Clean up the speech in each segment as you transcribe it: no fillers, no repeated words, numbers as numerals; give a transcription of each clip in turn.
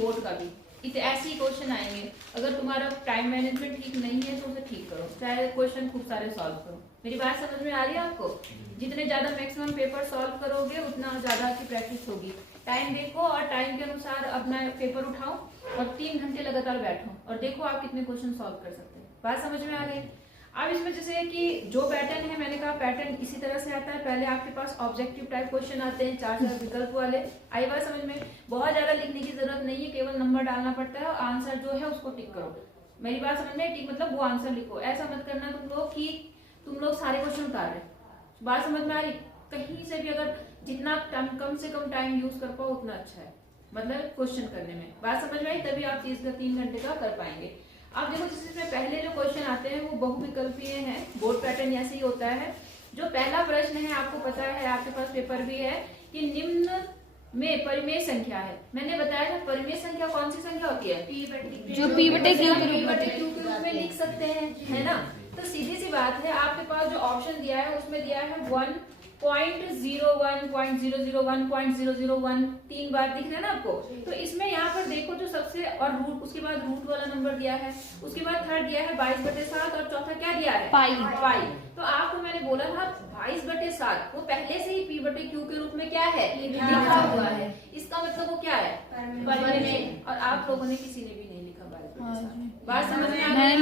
Board का भी ऐसे ही क्वेश्चन आएंगे। अगर तुम्हारा टाइम मैनेजमेंट ठीक नहीं है तो उसे ठीक करो, चाहे क्वेश्चन खूब सारे सॉल्व करो। मेरी बात समझ में आ रही है आपको? जितने ज्यादा मैक्सिमम पेपर सॉल्व करोगे उतना ज्यादा आपकी प्रैक्टिस होगी। टाइम देखो और टाइम के अनुसार अपना पेपर उठाओ और 3 घंटे लगातार बैठो और देखो आप कितने क्वेश्चन सॉल्व कर सकते हैं। बात समझ में आ गई? अब इसमें जैसे कि जो पैटर्न है, मैंने कहा पैटर्न इसी तरह से आता है। पहले आपके पास ऑब्जेक्टिव टाइप क्वेश्चन आते हैं 4 विकल्प वाले। आई बात समझ में? बहुत ज्यादा लिखने की जरूरत नहीं है, केवल नंबर डालना पड़ता है और आंसर जो है उसको टिक करो। मेरी बात समझ में? टिक मतलब वो आंसर लिखो। ऐसा मत करना तुम लोग सारे क्वेश्चन उतार रहे। बात समझ में आ रही? कहीं से भी अगर जितना कम से कम टाइम यूज कर पाओ उतना अच्छा है, मतलब क्वेश्चन करने में। बात समझ में आई? तभी आप चीज का 3 घंटे का कर पाएंगे। अब देखो जिसमें पहले जो क्वेश्चन आते हैं वो बहुविकल्पीय हैं। बोर्ड पैटर्न ऐसे ही होता है। जो पहला प्रश्न है आपको पता है, आपके पास पेपर भी है कि निम्न में परिमेय संख्या है। मैंने बताया था परिमेय संख्या कौन सी संख्या होती है? जो p बटे q के रूप में लिख सकते हैं, है ना? तो सीधी सी बात है, आपके पास जो ऑप्शन दिया है उसमें दिया है 1.01, 0.001, 3 बार दिख रहा है ना आपको? तो इसमें यहाँ पर देखो जो सबसे और रूट, उसके बाद रूट वाला नंबर दिया है, उसके बाद थर्ड दिया है 22/7 और चौथा क्या दिया है? पाई। तो आपको मैंने बोला था 22/7 वो पहले से ही p बटे q के रूप में क्या है? लिखा हुआ है। इसका मतलब वो क्या है? परिमेय। और आप लोगों ने किसी ने भी नहीं लिखा 22/7। बात समझ में आ गई?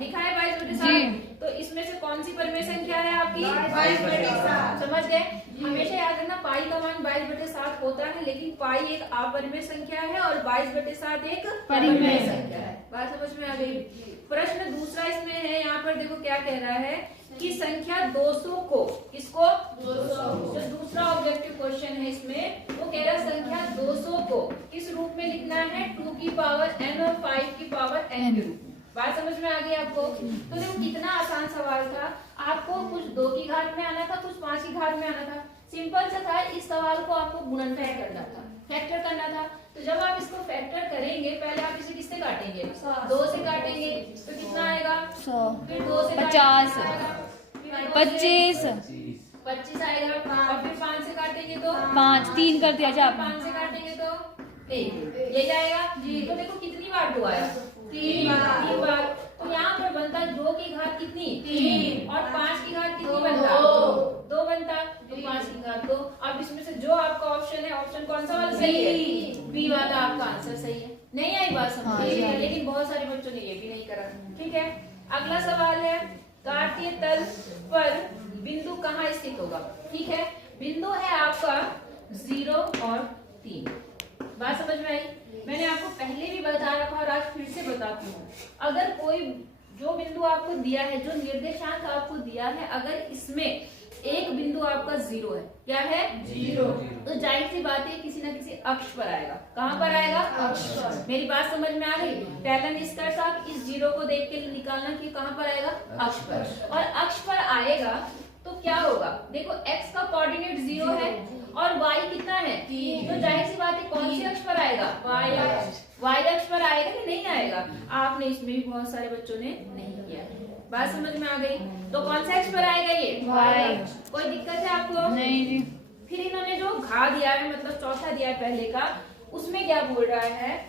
लिखा है 22/7। तो इसमें से कौन सी परिमेय संख्या है आपकी? 22/7। समझ गए? हमेशा याद रखना पाई का मान 22/7 होता है, लेकिन पाई एक अपरिमेय संख्या है और 22/7 एक परिमेय संख्या है। बात समझ में आ गई? प्रश्न दूसरा इसमें है, यहाँ पर देखो क्या कह रहा है कि संख्या 200 को, किसको? 200। जो दूसरा ऑब्जेक्टिव क्वेश्चन है इसमें वो कह रहा है संख्या 200 को किस रूप में लिखना है? 2 की पावर n और 5 की पावर n के रूप में। बात समझ में आ गई आपको? तो देखो कितना आसान सवाल था। आपको कुछ 2 की घात में आना था, कुछ 5 की घात में आना था। सिंपल सा था। इस सवाल को आपको गुणनफल करना था, फैक्टर करना था। तो जब आप इसको फैक्टर करेंगे, पहले आप इसे किससे काटेंगे? 2 से काटेंगे तो कितना आएगा? 100। फिर 2 से 50, 25 आएगा। और फिर 5 से काटेंगे तो 5, 3 कर दिया जा। 5 से काटेंगे तो 1, ये जाएगा। तो देखो कितनी बार 2 आया? 3 बार। तो यहाँ पर बनता 2 की घात कितनी? 3। और 5 की घात कितनी बनता? 2 बनता। तो 5 की घात 2। अब इसमें से जो आपका ऑप्शन है, ऑप्शन कौन सा वाला सही है? बी वाला आपका आंसर सही है। नहीं आई बात समझ? लेकिन बहुत सारे बच्चों ने ये भी नहीं करा। ठीक है, अगला सवाल है कार्तीय तल पर बिंदु कहाँ स्थित होगा? ठीक है, बिंदु है आपका 0 और 3। बात समझ में आई? मैंने आपको पहले भी बता रखा और आज फिर से बताती हूँ। अगर कोई जो बिंदु आपको दिया है, जो निर्देशांक आपको दिया है, अगर इसमें एक बिंदु आपका 0 है, क्या है? 0, तो जाहिर सी बात है किसी ना किसी अक्ष पर आएगा। कहाँ पर आएगा? अक्ष पर। मेरी बात समझ में आ गई? पहला निष्कर्ष आप इस 0 को देख के निकालना कि कहाँ पर आएगा? अक्ष पर। और अक्ष पर आएगा तो क्या होगा? देखो x का कोऑर्डिनेट 0 है और y कितना है? 3। तो जाहिर सी बात है कौन सी अक्ष पर आएगा? y अक्ष पर आएगा कि नहीं आएगा? आपने इसमें भी बहुत सारे बच्चों ने नहीं किया है। बात समझ में आ गई? तो कौन से अक्ष पर आएगा ये? y। कोई दिक्कत है आपको? नहीं। फिर इन्होंने जो घा दिया है, मतलब चौथा दिया है पहले का, उसमें क्या बोल रहा है?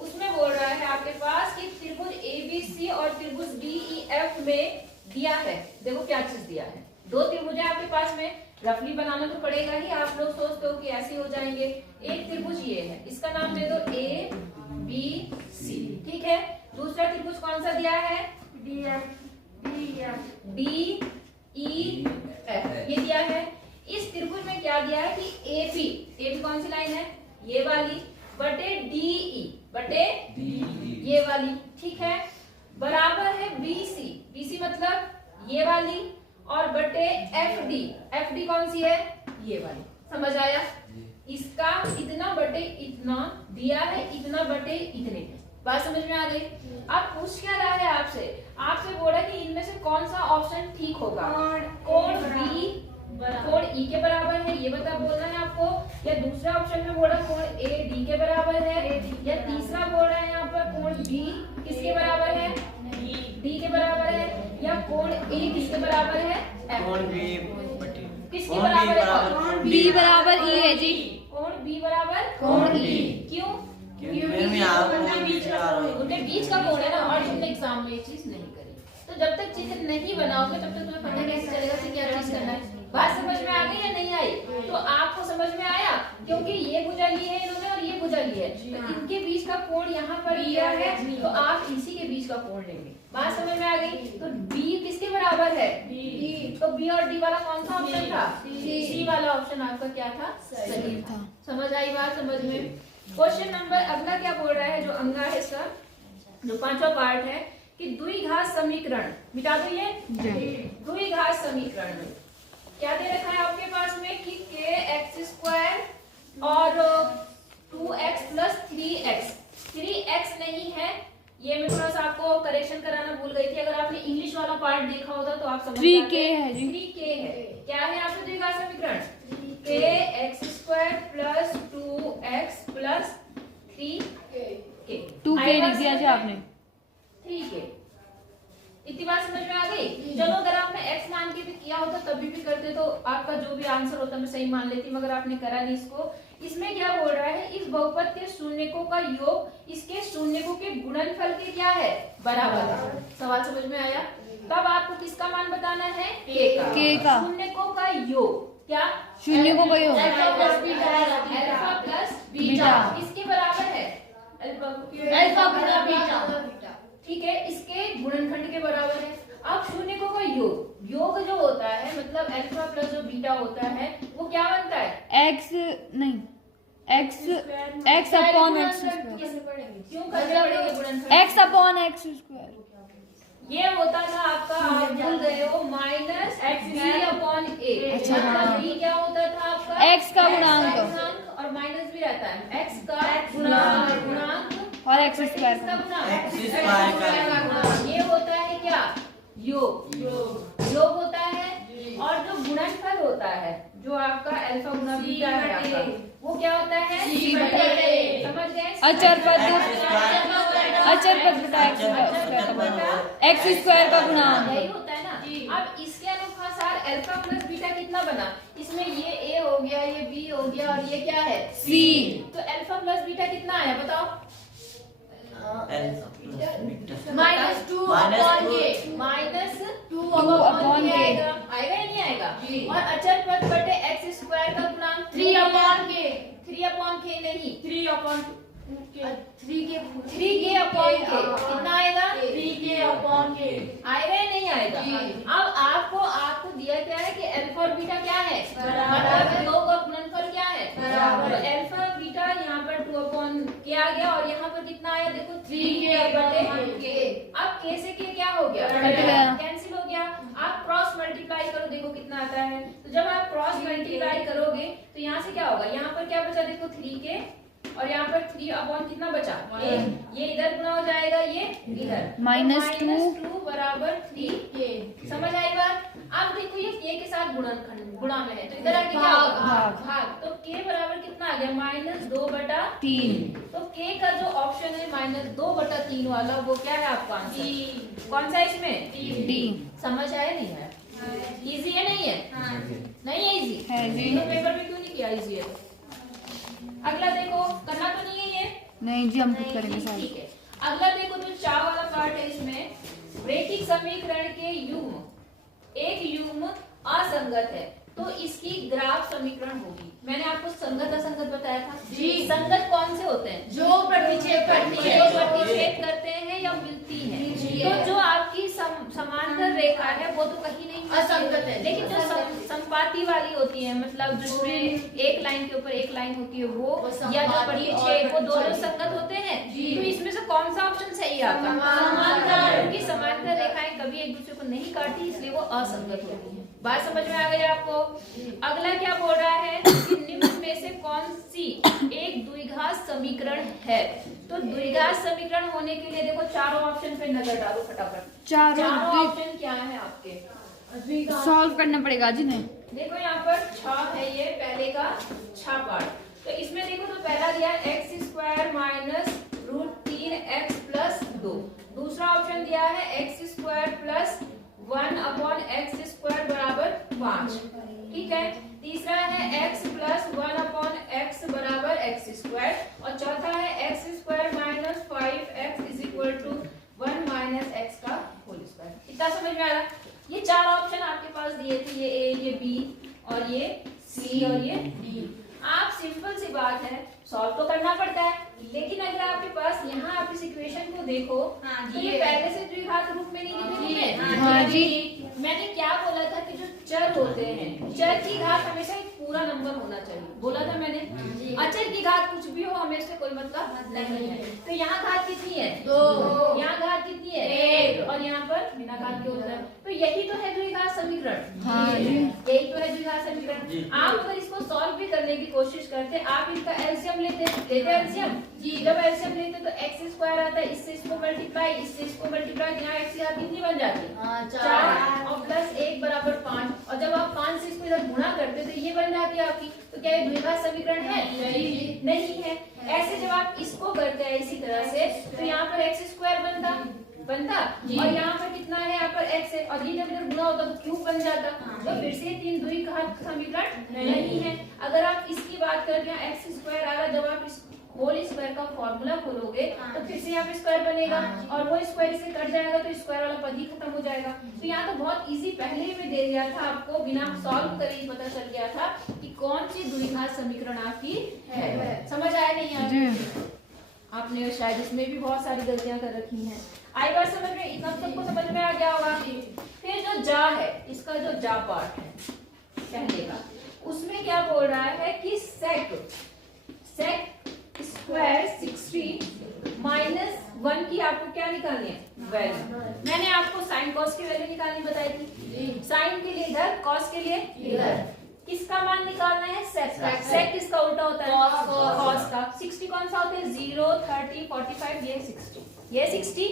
उसमें बोल रहा है आपके पास कि त्रिभुज ABC और त्रिभुज DEF में दिया है। देखो क्या चीज दिया है। 2 त्रिभुज है आपके पास में, रफली बनाना तो पड़ेगा ही। आप लोग सोचते हो कि ऐसे हो जाएंगे। एक त्रिभुज ये है, इसका नाम दे दो ABC। ठीक है, दूसरा त्रिभुज कौन सा दिया है? DEF, ये दिया है। इस त्रिभुज में क्या दिया है कि AP कौन सी लाइन है? ये वाली, बटे DE ये वाली। ठीक है, बराबर है BC मतलब ये वाली, और बटे FD कौन सी है? ये वाली। समझ आया? इसका इतना बटे इतना दिया है, इतना बटे इतने। बात समझ में आ गई? अब पूछ क्या रहा है आपसे? आपसे बोला कि इनमें से कौन सा ऑप्शन ठीक होगा? कोण B कोण E के बराबर है, ये बता बोलना है आपको। या दूसरा ऑप्शन में बोला कोण AD के बराबर है, या तीसरा बोल रहा है यहाँ पर कोण B किसके बराबर है? D के बराबर है, या कोण A किसके बराबर है? कोण B किसके बराबर है? B बराबर E है जी। कोण B बराबर कोण E। क्यों? तुमने बीच का कोण है ना, और तुमने एग्जाम में ये चीज नहीं करी, तो जब तक चित्र नहीं बनाओगे तब तक तुम्हें पता कैसे चलेगा कि क्या चीज करना है। बात समझ में आ गई या नहीं आई? तो आपको समझ में आया, क्योंकि ये भुजा ली है इन्होंने और ये भुजा ली है, तो इनके बीच का कोण यहाँ पर दिया है, तो आप इसी के बीच का कोण लेंगे। बात समझ में आ गई? तो बी किसके बराबर है? बी। तो बी और डी वाला कौन सा ऑप्शन था? सी वाला ऑप्शन आपका क्या था? सही था। समझ आई बात? समझ में। क्वेश्चन नंबर अगला क्या बोल रहा है, जो अंगा है इसका, जो पांचवा पार्ट है, कि द्विघात समीकरण, मिटा दो ये द्विघात समीकरण में क्या दे रखा है आपके पास में, कि के एक्स स्क्वायर और 2x प्लस 3x, 3x नहीं है, ये मैं थोड़ा सा आपको करेक्शन कराना भूल गई थी। अगर आपने इंग्लिश वाला पार्ट देखा होता तो आप समझ 3k है जी, 3k है। क्या है आपका द्विघात समीकरण? के x square plus 2x plus 3k, 2k लिख दिया जी आपने। 3k, इतनी बात समझ में आ गई? चलो अगर आपने x मान के भी किया होता तभी भी करते तो आपका जो भी आंसर होता मैं सही मान लेती, मगर आपने करा नहीं इसको। इसमें क्या बोल रहा है, इस बहुपद के शून्यकों का योग इसके शून्यकों के गुणनफल के क्या है? बराबर है। सवाल समझ में आया? तब आपको किसका मान बताना है? k का। शून्यकों का योग, क्या? शून्यकों का योग अल्फा प्लस बीटा किसके बराबर है? अल्फा गुणा बीटा, ठीक है, इसके गुणनखंड के बराबर है। अब शून्यकों का योग, योग जो होता है मतलब अल्फा प्लस जो बीटा होता है वो क्या बनता है? x नहीं, x अपॉन x क्यों करना पड़ेगा गुणनखंड? x अपॉन x स्क्वायर, ये होता था आपका, आप भूल गए हो, माइनस b अपॉन a। अच्छा, मतलब b क्या होता था आपका? x का गुणांक और माइनस भी रहता है x का गुणांक और x स्क्वायर का का गुणांक। ये होता है क्या? योग। योग होता है। और जो गुणनफल होता है जो आपका अल्फा गुणा बीटा है आपका, वो क्या होता है? c बटे a। समझ गए? अचर पद बटा x स्क्वायर का गुणांक, यही होता है ना। अब इसके अनुसार अल्फा प्लस बीटा कितना बना? इसमें ये a हो गया, ये b हो गया और ये क्या है? c। तो अल्फा प्लस बीटा कितना आया बताओ? माइनस 2 अपॉन के, माइनस 2 अपॉन के आएगा, आएगा या नहीं आएगा? और अचर पद बटे x स्क्वायर का गुणांक 3 अपॉन के, 3 अपॉन के नहीं, 3 अपॉन 3k अपॉन के कितना आएगा? 3k अपॉन के आएगा या नहीं आएगा? अब आपको दिया क्या है कि अल्फा और बीटा क्या है? मतलब योग और गुणनफल क्या है? बराबर। तो अल्फा बीटा यहाँ पर 2 अपॉन के आ गया और यहाँ पर कितना आया? देखो 3k बटे k। अब k से k क्या हो गया? कैंसिल हो गया। आप क्रॉस मल्टीप्लाई करो, देखो कितना आता है। तो जब आप क्रॉस मल्टीप्लाई करोगे तो यहाँ से क्या होगा? यहाँ पर क्या बचा? देखो 3k और यहाँ पर 3 अपॉन कितना बचा? ये इधर गुना हो जाएगा, ये इधर, -2 बराबर 3k। समझ आई बात? अब देखो ये k के साथ गुणा में है तो इधर आके क्या होगा? भाग। तो k बराबर कितना आ गया? -2 बटा 3। तो k का जो ऑप्शन है -2 बटा 3 वाला, वो क्या है आपका आंसर? कौन सा इसमें? डी। समझ आया नहीं है? इजी है नहीं है? नहीं है इजी है जी। तो पेपर में क्यों नहीं किया इजी है? अगला देखो, करना तो नहीं है ये? नहीं जी, हम खुद करेंगे सारे। ठीक है। अगला देखो जो 4 वाला पार्ट है, इसमें रैखिक समीकरण के युग्म, एक युग्म असंगत है तो इसकी ग्राफ समीकरण होगी। मैंने आपको संगत असंगत बताया था जी। संगत कौन से होते हैं? जो प्रतिच्छेद करते हैं या मिलती हैं। तो जो आपकी समांतर रेखा है वो तो कहीं नहीं असंगत है, लेकिन जो संपाती वाली होती है, मतलब जिसमें एक लाइन के ऊपर एक लाइन होती है वो, या जो प्रतिच्छेद, वो दोनों संगत होते हैं। तो इसमें से कौन सा ऑप्शन सही है आपका? समांतर। क्योंकि समांतर रेखाएं कभी एक दूसरे को नहीं काटती, इसलिए वो असंगत होती है। बात समझ में आ गई आपको? अगला क्या बोल रहा है कि निम्न में से कौन सी एक द्विघात समीकरण है? तो द्विघात समीकरण होने के लिए देखो चारों ऑप्शन पे नजर डालो फटाफट। चारों ऑप्शन क्या है आपके? सॉल्व करना पड़ेगा जी। नहीं देखो यहाँ पर 6 है, ये पहले का 6 पार्ट। तो इसमें देखो तो पहला दिया x square minus √3x plus 2। दूसरा ऑप्शन दिया है x square plus 1 upon x square बराबर 5। ठीक है। तीसरा है x प्लस 1/x बराबर एक्स स्क्वायर, और चौथा है x square minus 5x is equal to 1 minus x का होल स्क्वायर। इतना समझ में आ रहा? ये चार ऑप्शन आपके पास दिए थे, ये ए, ये बी और ये सी और ये डी। आप सिंपल सी बात है, सॉल्व तो करना पड़ता है, लेकिन अगर आपके पास यहाँ आप इस इक्वेशन को देखो तो ये पहले से द्विघात रूप में नहीं लिखे हाँ जी। मैंने क्या बोला था कि जो चर होते हैं, चर की घात हमेशा एक पूरा नंबर होना चाहिए, बोला था मैंने। अचर की घात कुछ भी हो, हमें से कोई मतलब नहीं है। तो यहाँ घात कितनी है? 2। यहाँ घात कितनी है? 1। और यहाँ पर बिना घात के होता है। तो यही तो है द्विघात समीकरण। हाँ जी। यही तो है द्विघात समीकरण। आप अगर इसको सॉल्व भी करने की कोशिश करते, आप इसका एलसीएम लेते एलसीएम जी। जब एलसीएम लेते तो एक्स स्क्वायर आता है, इससे इसको मल्टीप्लाई, इससे इसको मल्टीप्लाई, यहाँ एक्स की घात कितनी बन जाती है? 4 और प्लस 1 बराबर 5। और जब आप 5 से इसको इधर गुणा करते तो ये बन जाती है आपकी। तो क्या ये द्विघात समीकरण है? नहीं है। ऐसे जब आप इसको करते हैं इसी तरह से, तो यहाँ पर एक्स स्क्वायर बनता और यहाँ पर कितना है? यहाँ पर x है, और ये जब इधर गुणा होता तो क्यूब बन जाता। तो फिर से 3 द्विघात समीकरण नहीं है। अगर आप इसकी बात करते हैं एक्स स्क्वायर आ रहा, जब आप इस होल स्क्वायर का फॉर्मूला खोलोगे तो फिर से यहाँ पे स्क्वायर बनेगा, और वो स्क्वायर इससे कट जाएगा तो स्क्वायर वाला पद ही खत्म हो जाएगा। तो यहाँ तो बहुत इजी पहले ही मैं दे दिया था आपको, बिना सॉल्व करे ही पता चल गया था कि कौन सी द्विघात समीकरण आपकी है। समझ आया नहीं आपको? आपने शायद इसमें भी बहुत सारी गलतियां कर रखी हैं। आई बात समझ में, इतना सबको समझ में आ गया होगा। फिर जो जा है, इसका जो जा पार्ट है पहले का, उसमें क्या बोल रहा है कि सेक स्क्वायर 60 माइनस 1 की आपको क्या निकालनी है? वैल्यू। मैंने आपको साइन कॉस की वैल्यू निकालनी बताई थी। साइन के लिए इधर, कॉस के लिए इधर। किसका मान निकालना है? सेक का। सेक किसका उल्टा होता है? कॉस का। 60 कौन सा होता है? 0, 30, 45, ये 60। ये 60।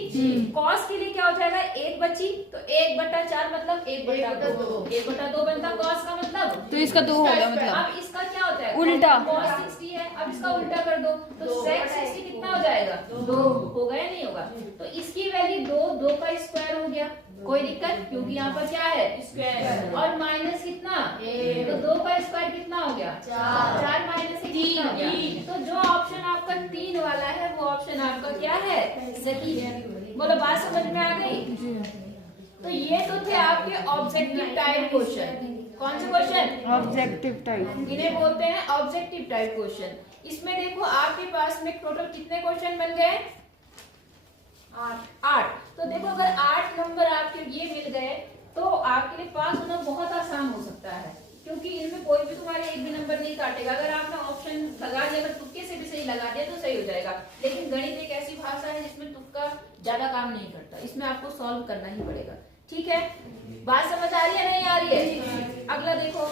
कॉस के लिए क्या हो जाएगा? 1 बची तो 1/4 मतलब 1/2। 1/2 बनता कॉस का मतलब, तो इसका 2 हो गया मतलब। अब इसका क्या होता है? उल्टा। कॉस 60 है, अब इसका उल्टा कर दो तो सेक 60 कितना हो जाएगा? 2 होगा या नहीं होगा? तो इसकी वैल्यू 2 का स्क्वायर हो गया, कोई दिक्कत? क्योंकि यहाँ पर क्या है? स्क्वायर। और माइनस कितना? 1। तो 2 का स्क्वायर कितना हो गया? 4 माइनस 1 कितना हो गया? तो जो ऑप्शन आपका 3 वाला है वो ऑप्शन आपका क्या है? सही है। बोलो, बात समझ में आ गई? तो ये तो थे आपके ऑब्जेक्टिव टाइप क्वेश्चन। कौन से क्वेश्चन? Objective type. इन्हें बोलते हैं ऑब्जेक्टिव टाइप क्वेश्चन। इसमें देखो आपके पास में टोटल कितने क्वेश्चन बन गए? 8। तो देखो अगर 8 नंबर आपके ये मिल गए तो आपके लिए पास होना बहुत आसान हो सकता है, क्योंकि इनमें कोई भी तुम्हारे एक भी नंबर नहीं काटेगा। अगर आपने ऑप्शन लगा दिया, अगर तुक्के से भी सही लगा दिया तो सही हो जाएगा। लेकिन गणित एक ऐसी भाषा है जिसमें तुक्का ज्यादा काम नहीं करता, इसमें आपको सॉल्व करना ही पड़ेगा। ठीक है, बात समझ आ रही है नहीं आ रही है? अगला देखो,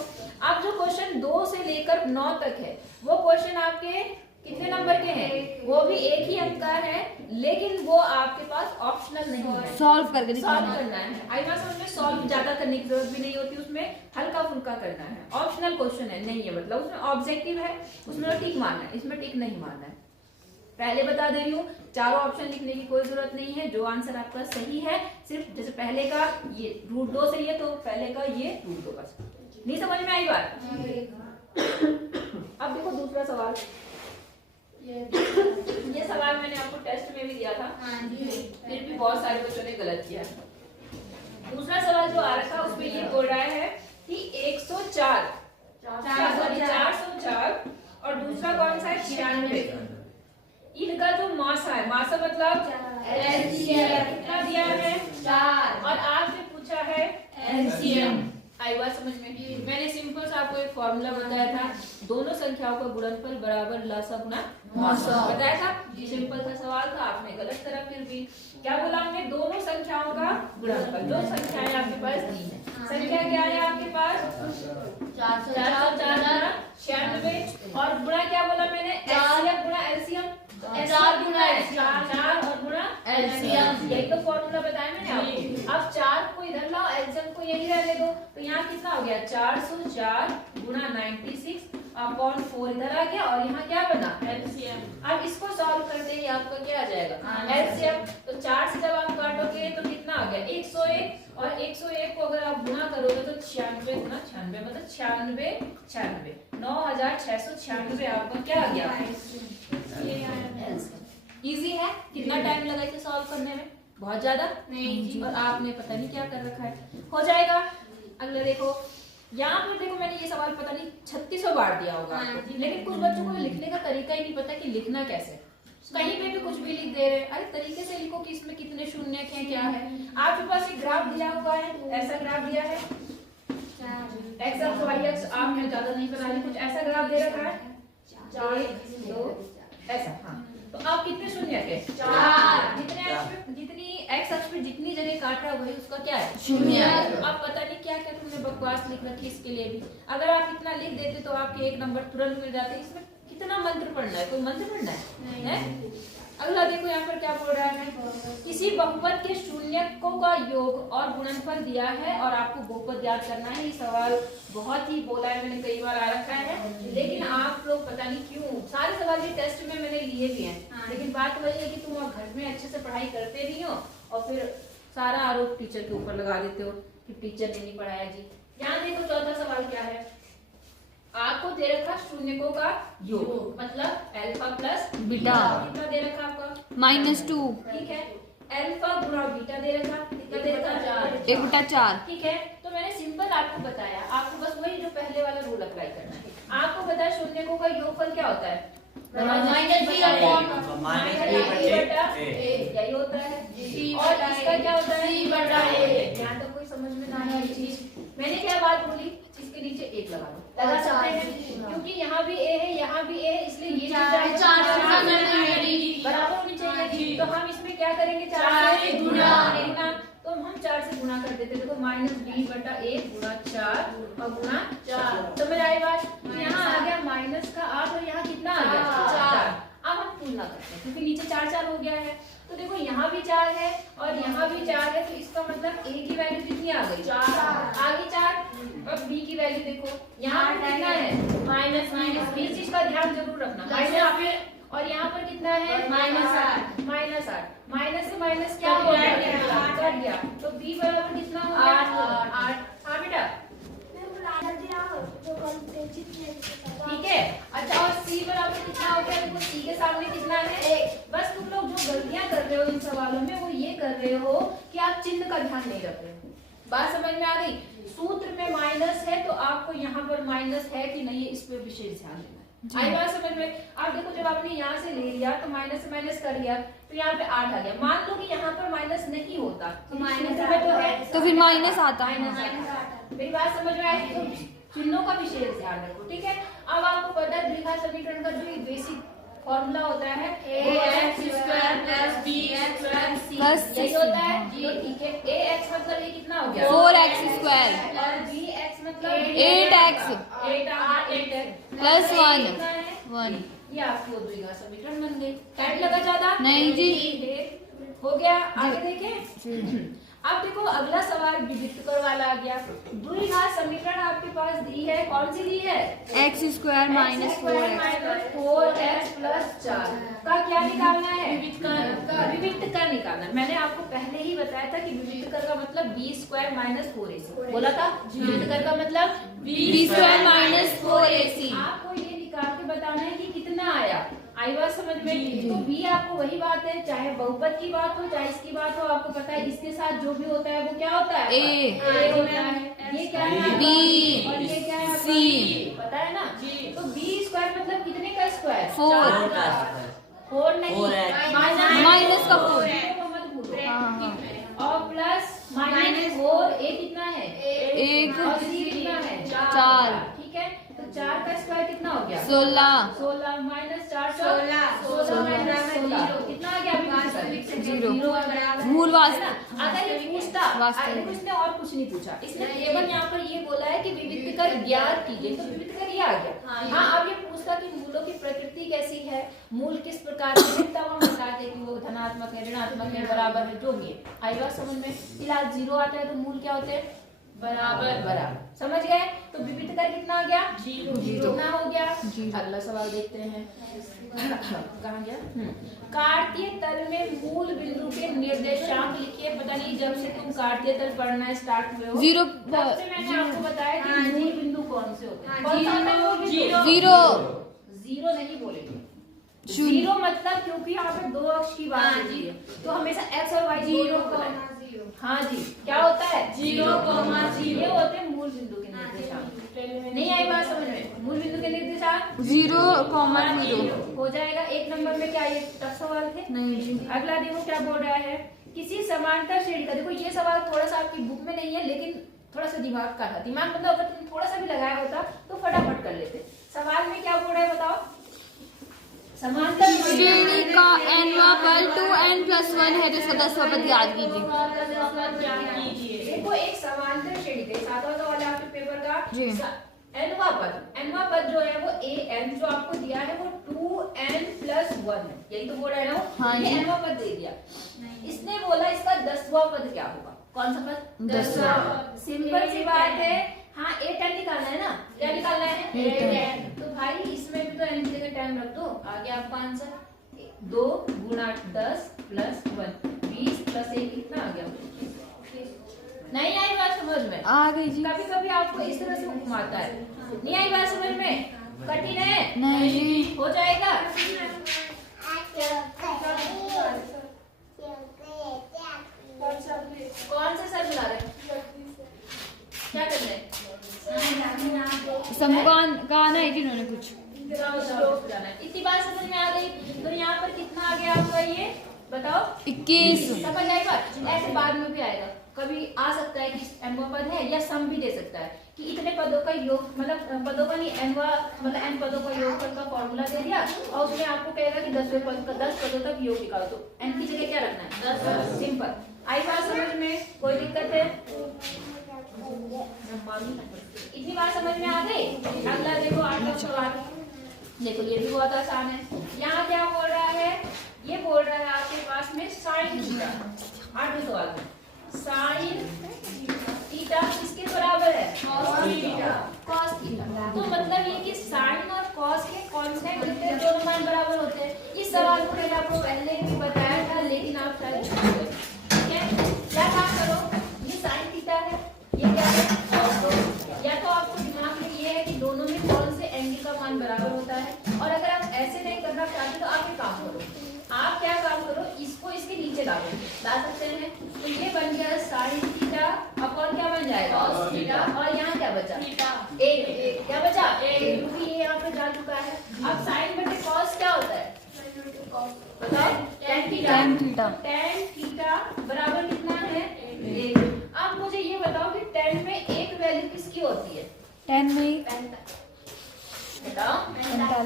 अब जो क्वेश्चन 2 से लेकर 9 तक है वो क्वेश्चन आपके कितने नंबर के हैं? वो भी एक ही अंक का है, लेकिन वो आपके पास ऑप्शनल नहीं है, सॉल्व करके सॉल्व करना है। आई बात समझ में? सॉल्व ज्यादा करने की जरूरत भी नहीं होती, उसमें हल्का फुल्का करना है। ऑप्शनल क्वेश्चन है, नहीं है मतलब उसमें ऑब्जेक्टिव है, उसमें टिक मारना है, इसमें टिक नहीं मारना है। पहले बता दे रही हूँ, चारों ऑप्शन लिखने की कोई जरूरत नहीं है। जो आंसर आपका सही है, सिर्फ जैसे पहले का ये √2 सही है तो पहले का ये √2 बस। नहीं समझ में आई बात? अब देखो दूसरा सवाल। ये सवाल मैंने आपको टेस्ट में भी दिया था, फिर भी बहुत सारे बच्चों ने गलत किया। दूसरा सवाल जो आ रहा था उसमें ये बोल रहा है कि 104 404 और दूसरा कौन सा है? 96। इनका जो मासा है, मासा मतलब एलसीएम कितना दिया है? 4। और आपसे पूछा है एलसीएम। आई बात समझ में? मैंने सिंपल सा आपको एक फॉर्मूला बताया था, दोनों संख्याओं का गुणनफल बराबर लासा गुना मासा बताया था। सिंपल सा सवाल था, आपने गलत करा। फिर भी क्या बोला हमने? दोनों संख्याओं का गुणनफल। जो संख्याएं आपके पास दी है, संख्या क्या है आपके पास? 404 96 और गुणा क्या बोला मैंने? एलसीएम गुणा एलसीएम। 4 गुणा 4 और गुणा एलसीएम, यही तो फॉर्मूला बताया मैंने आपको। अब 4 को इधर लाओ, एलसीएम को यही रहने दो, तो यहाँ कितना हो गया? 404 गुणा 96 अपॉन 4 इधर आ गया, और यहाँ क्या बना? एलसीएम। अब इसको सॉल्व करते ही आपका क्या आ जाएगा? एलसीएम। तो 4 से जब आप काटोगे तो कितना आ गया? 101, और 101 को अगर आप गुणा करोगे तो 96 गुना 96 मतलब 96 96 आपका क्या आ गया? इजी है। कितना टाइम लगा इसे सॉल्व करने में? बहुत ज्यादा नहीं। और आपने पता नहीं क्या कर रखा है। हो जाएगा। अगला देखो, यहाँ पर देखो मैंने ये सवाल पता नहीं 3600 बार दिया होगा आपको, लेकिन कुछ बच्चों को लिखने का तरीका ही नहीं पता कि लिखना कैसे। कहीं पे भी कुछ भी लिख दे रहे हैं। अरे तरीके से लिखो कि इसमें कितने शून्य हैं, क्या है। आपके पास एक ग्राफ दिया हुआ है, ऐसा ग्राफ दिया है, एक्स अक्ष वाई अक्ष, आपने ज्यादा नहीं बनाया, कुछ ऐसा ग्राफ दे रखा है 1 2 ऐसा। हाँ, तो आप कितने शून्य के? 4। जितनी एक्स अक्ष पे जितनी जगह काट रहा है वही उसका क्या है? शून्य। अब पता नहीं क्या क्या तुमने बकवास लिख रखी इसके लिए भी। अगर आप इतना लिख देते तो आपके 1 नंबर तुरंत मिल जाते। इसमें कितना मंत्र पढ़ना है? कोई मंत्र पढ़ना है? अगला देखो यहाँ पर क्या बोल रहा है, किसी बहुपद के शून्यकों का योग और गुणनफल दिया है और आपको बहुपद याद करना है। ये सवाल बहुत ही बोला है मैंने, कई बार आ रखा है, लेकिन आप लोग पता नहीं क्यों सारे सवाल ये टेस्ट में मैंने लिए भी हैं, लेकिन बात वही है कि तुम घर में अच्छे से पढ़ाई करते नहीं हो और फिर सारा आरोप टीचर के ऊपर लगा देते हो कि टीचर ने नहीं पढ़ाया जी। यहाँ देखो चौथा सवाल क्या है, आपको दे रखा शून्यकों का योग मतलब अल्फा प्लस बीटा। कितना दे रखा आपका? -2। ठीक है। अल्फा गुणा बीटा दे रखा, कितना दे रखा? 1/4। ठीक है। तो मैंने सिंपल आपको बताया, आपको बस वही जो पहले वाला रूल अप्लाई करना है। आपको बताया शून्यकों का योगफल क्या होता है? यही होता है। और इसका क्या होता है? यहाँ तो कोई समझ में ना आया ये चीज। मैंने क्या बात बोली, इसके नीचे 1 लगा दो, लगा सकते हैं क्योंकि यहाँ भी ए है, यहाँ भी ए है, इसलिए ये बराबर होनी चाहिए। तो हम इसमें क्या करेंगे? 4 से गुणा। तो हम 4 से गुणा कर देते। देखो -20/1 गुणा 4 और गुणा 4। समझ आई बात? यहाँ आ गया माइनस का 8 और यहाँ कितना आ गया? 4। अब हम तुलना करते हैं क्योंकि नीचे 4 हो गया है। तो देखो यहाँ भी 4 है और यहाँ भी 4 है, तो इसका मतलब a की वैल्यू कितनी आ गई? 4 आ गई 4। अब b की वैल्यू देखो, यहाँ पर कितना है? माइनस। बीच चीज का ध्यान जरूर रखना, माइनस। और यहाँ पर कितना है? -8। माइनस से माइनस क्या हो गया? कट गया। तो b बराबर कितना हो गया? 8। हाँ बेटा ठीक है। अच्छा, और c बराबर कितना हो गया? देखो c के सामने कितना है? 1। बस तुम लोग जो गलतियां कर रहे हो इन सवालों में वो ये कर रहे हो कि आप चिन्ह का ध्यान नहीं रख रहे हो। बात समझ में आ गई? सूत्र में माइनस है तो आपको यहाँ पर माइनस है कि नहीं इस पे विशेष ध्यान देना है। आई बात समझ में? आप देखो जब आपने यहाँ से ले लिया तो माइनस से माइनस कर लिया तो यहाँ पे 8 आ गया। मान लो कि यहाँ पर माइनस नहीं होता तो माइनस तो है, तो फिर माइनस आता। मेरी बात समझ में आई? तो चिन्हों का विशेष ध्यान रखो, ठीक है। अब आपको पता है द्विघात समीकरण का जो बेसिक फॉर्मूला होता है ax² + bx + c, यही होता है। तो ठीक है, ax मतलब ये कितना हो गया? 4x² और bx मतलब 8x + 1 ये आपको द्विघात समीकरण बन गए। टाइम लगा ज्यादा? नहीं जी। हो गया। आगे देखें। अब देखो अगला सवाल विविक्तकर वाला आ गया। द्विघात समीकरण आपके पास दी है, कौन सी दी है? x² - 4x 4x + 4 का क्या निकालना है? विविक्तकर निकालना है। मैंने आपको पहले ही बताया था कि विविक्तकर का मतलब b² - 4ac बोला था। विविक्तकर का मतलब b² - 4ac। आपको ये निकाल के बताना है कि कितना आया। आई बात समझ में? तो भी आपको वही बात है, चाहे बहुपद की बात हो चाहे इसकी बात हो, आपको पता है इसके साथ जो भी होता है वो क्या होता है? a होता है। ये क्या है? b और ये क्या है? c। पता है ना? तो b² मतलब कितने का स्क्वायर? 4 नहीं, माइनस का 4। मत भूलो। और प्लस -4 a कितना है? 1 और c कितना है? 4। ठीक है, तो 4 का स्क्वायर कितना हो गया? 16 16 - 4 16 कितना आ गया? अभी 0 मूल वास्तव। अगर ये पूछता, अगर इसने और कुछ नहीं पूछा, इसने केवल यहाँ पर ये बोला है कि विविक्तकर ज्ञात कीजिए, तो विविक्तकर ये आ गया। हाँ, अब ये पूछता कि मूलों की प्रकृति कैसी है, मूल किस प्रकार के, तब हम बताते कि वो धनात्मक है, ऋणात्मक है, बराबर है, जो भी है। आई बात समझ में? फिलहाल 0 आता है तो मूल क्या होते हैं? बराबर। समझ गए? तो विविक्तकर कितना आ गया? 0 कितना हो गया? अगला सवाल देखते हैं। कहाँ गया? कार्तीय तल में मूल बिंदु के निर्देशांक लिखिए। पता नहीं जब से तुम कार्तीय तल पढ़ना स्टार्ट हुए हो जीरो तब से मैंने आपको बताया कि मूल बिंदु कौन से होते हैं। कौन सा होता है मूल बिंदु? जीरो जीरो नहीं बोलेंगे, शून्य। जीरो मतलब क्योंकि यहाँ पे दो अक्ष की बात होती है तो हमेशा एक्स और वाई दोनों होता है। हाँ जी, क्या होता है? 0,0 ये होते हैं मूल बिंदु के निर्देशांक। नहीं आई बात समझ में? मूल बिंदु के निर्देशांक 0,0 हो जाएगा। एक नंबर में क्या ये टफ सवाल थे? नहीं जी। अगला देखो क्या बोल रहा है, किसी समांतर श्रेणी का। देखो ये सवाल थोड़ा सा आपकी बुक में नहीं है लेकिन थोड़ा सा दिमाग का था। दिमाग मतलब अगर तुम थोड़ा सा भी लगाया होता तो फटाफट कर लेते। सवाल में क्या बोल रहा है बताओ? समांतर श्रेणी का nवां पद 2n+1 है तो इसका 10वां पद याद कीजिए। देखो एक समांतर श्रेणी के 7वां सवाल है आपके पेपर का। जी। nवां पद जो है वो an जो आपको दिया है वो 2n+1 है। यही तो बोल रहा है ना? हाँ ये जी। nवां पद दे दिया। इसने बोला इसका 10वां पद क्या होगा? कौन सा पद? 10वां। सिंपल सी बात है। हाँ 8n निकालना है ना? क्या निकालना है? 8n। तो भाई इसमें भी तो n की जगह 10 रख दो। आ गया आपका आंसर 2 गुणा 10 प्लस 1 20 प्लस 1 कितना आ गया? नहीं आई बात समझ में? आ गई जी। कभी कभी आपको इस तरह से घुमाता है। नहीं आई बात समझ में? कठिन है? नहीं जी। हो जाएगा। कौन से सर बुला रहे? क्या कर रहे? समूह का आना है जिन्होंने कुछ। इतनी बात समझ में आ गई। तो यहाँ पर कितना आ गया आपका ये बताओ? 21। समझ आई बात? ऐसे बाद में भी आएगा, कभी आ सकता है कि nवां पद है या सम भी दे सकता है कि इतने पदों का योग, मतलब पदों का नहीं nवां मतलब n पदों का योग का फॉर्मूला दे दिया और उसमें आपको कहेगा कि 10वें पद का 10 पदों तक योग निकालो। तो n की जगह क्या रखना है? 10। सिंपल। आई बात समझ में? कोई दिक्कत है? इतनी बात समझ में आ गई? अगला देखो 8वां सवाल। देखो ये भी बहुत आसान है। यहाँ क्या बोल रहा है? ये बोल रहा है आपके पास में साइन थीटा। 8वें सवाल में साइन थीटा किसके बराबर है? Cos theta. तो मतलब ये कि साइन और कॉस के कांस्टेंट कितने दोनों मान बराबर होते हैं। इस सवाल को मैंने आपको पहले भी बताया था लेकिन आप शायद छूट गए। ठीक है, क्या काम करो, ये साइन थीटा है, ये क्या है? या तो आपको दिमाग में ये है कि दोनों में कौन से एंगल का मान बराबर होता है। और अगर आप ऐसे नहीं करना चाहते तो आप एक काम करो, आप क्या काम करो, इसको इसके नीचे ला सकते हैं। तो ये बन गया साइन थीटा अपॉन क्या बन जाएगा? Cos theta. और यहाँ क्या बचा? एक। क्या बचा? एक। क्योंकि ये यहाँ पे जा चुका है। अब साइन बटे कॉस क्या होता है बताओ? tan theta. tan थीटा बराबर कितना है? 1। अब मुझे ये बताओ कि tan में एक वैल्यू किसकी होती है? 10 में बताओ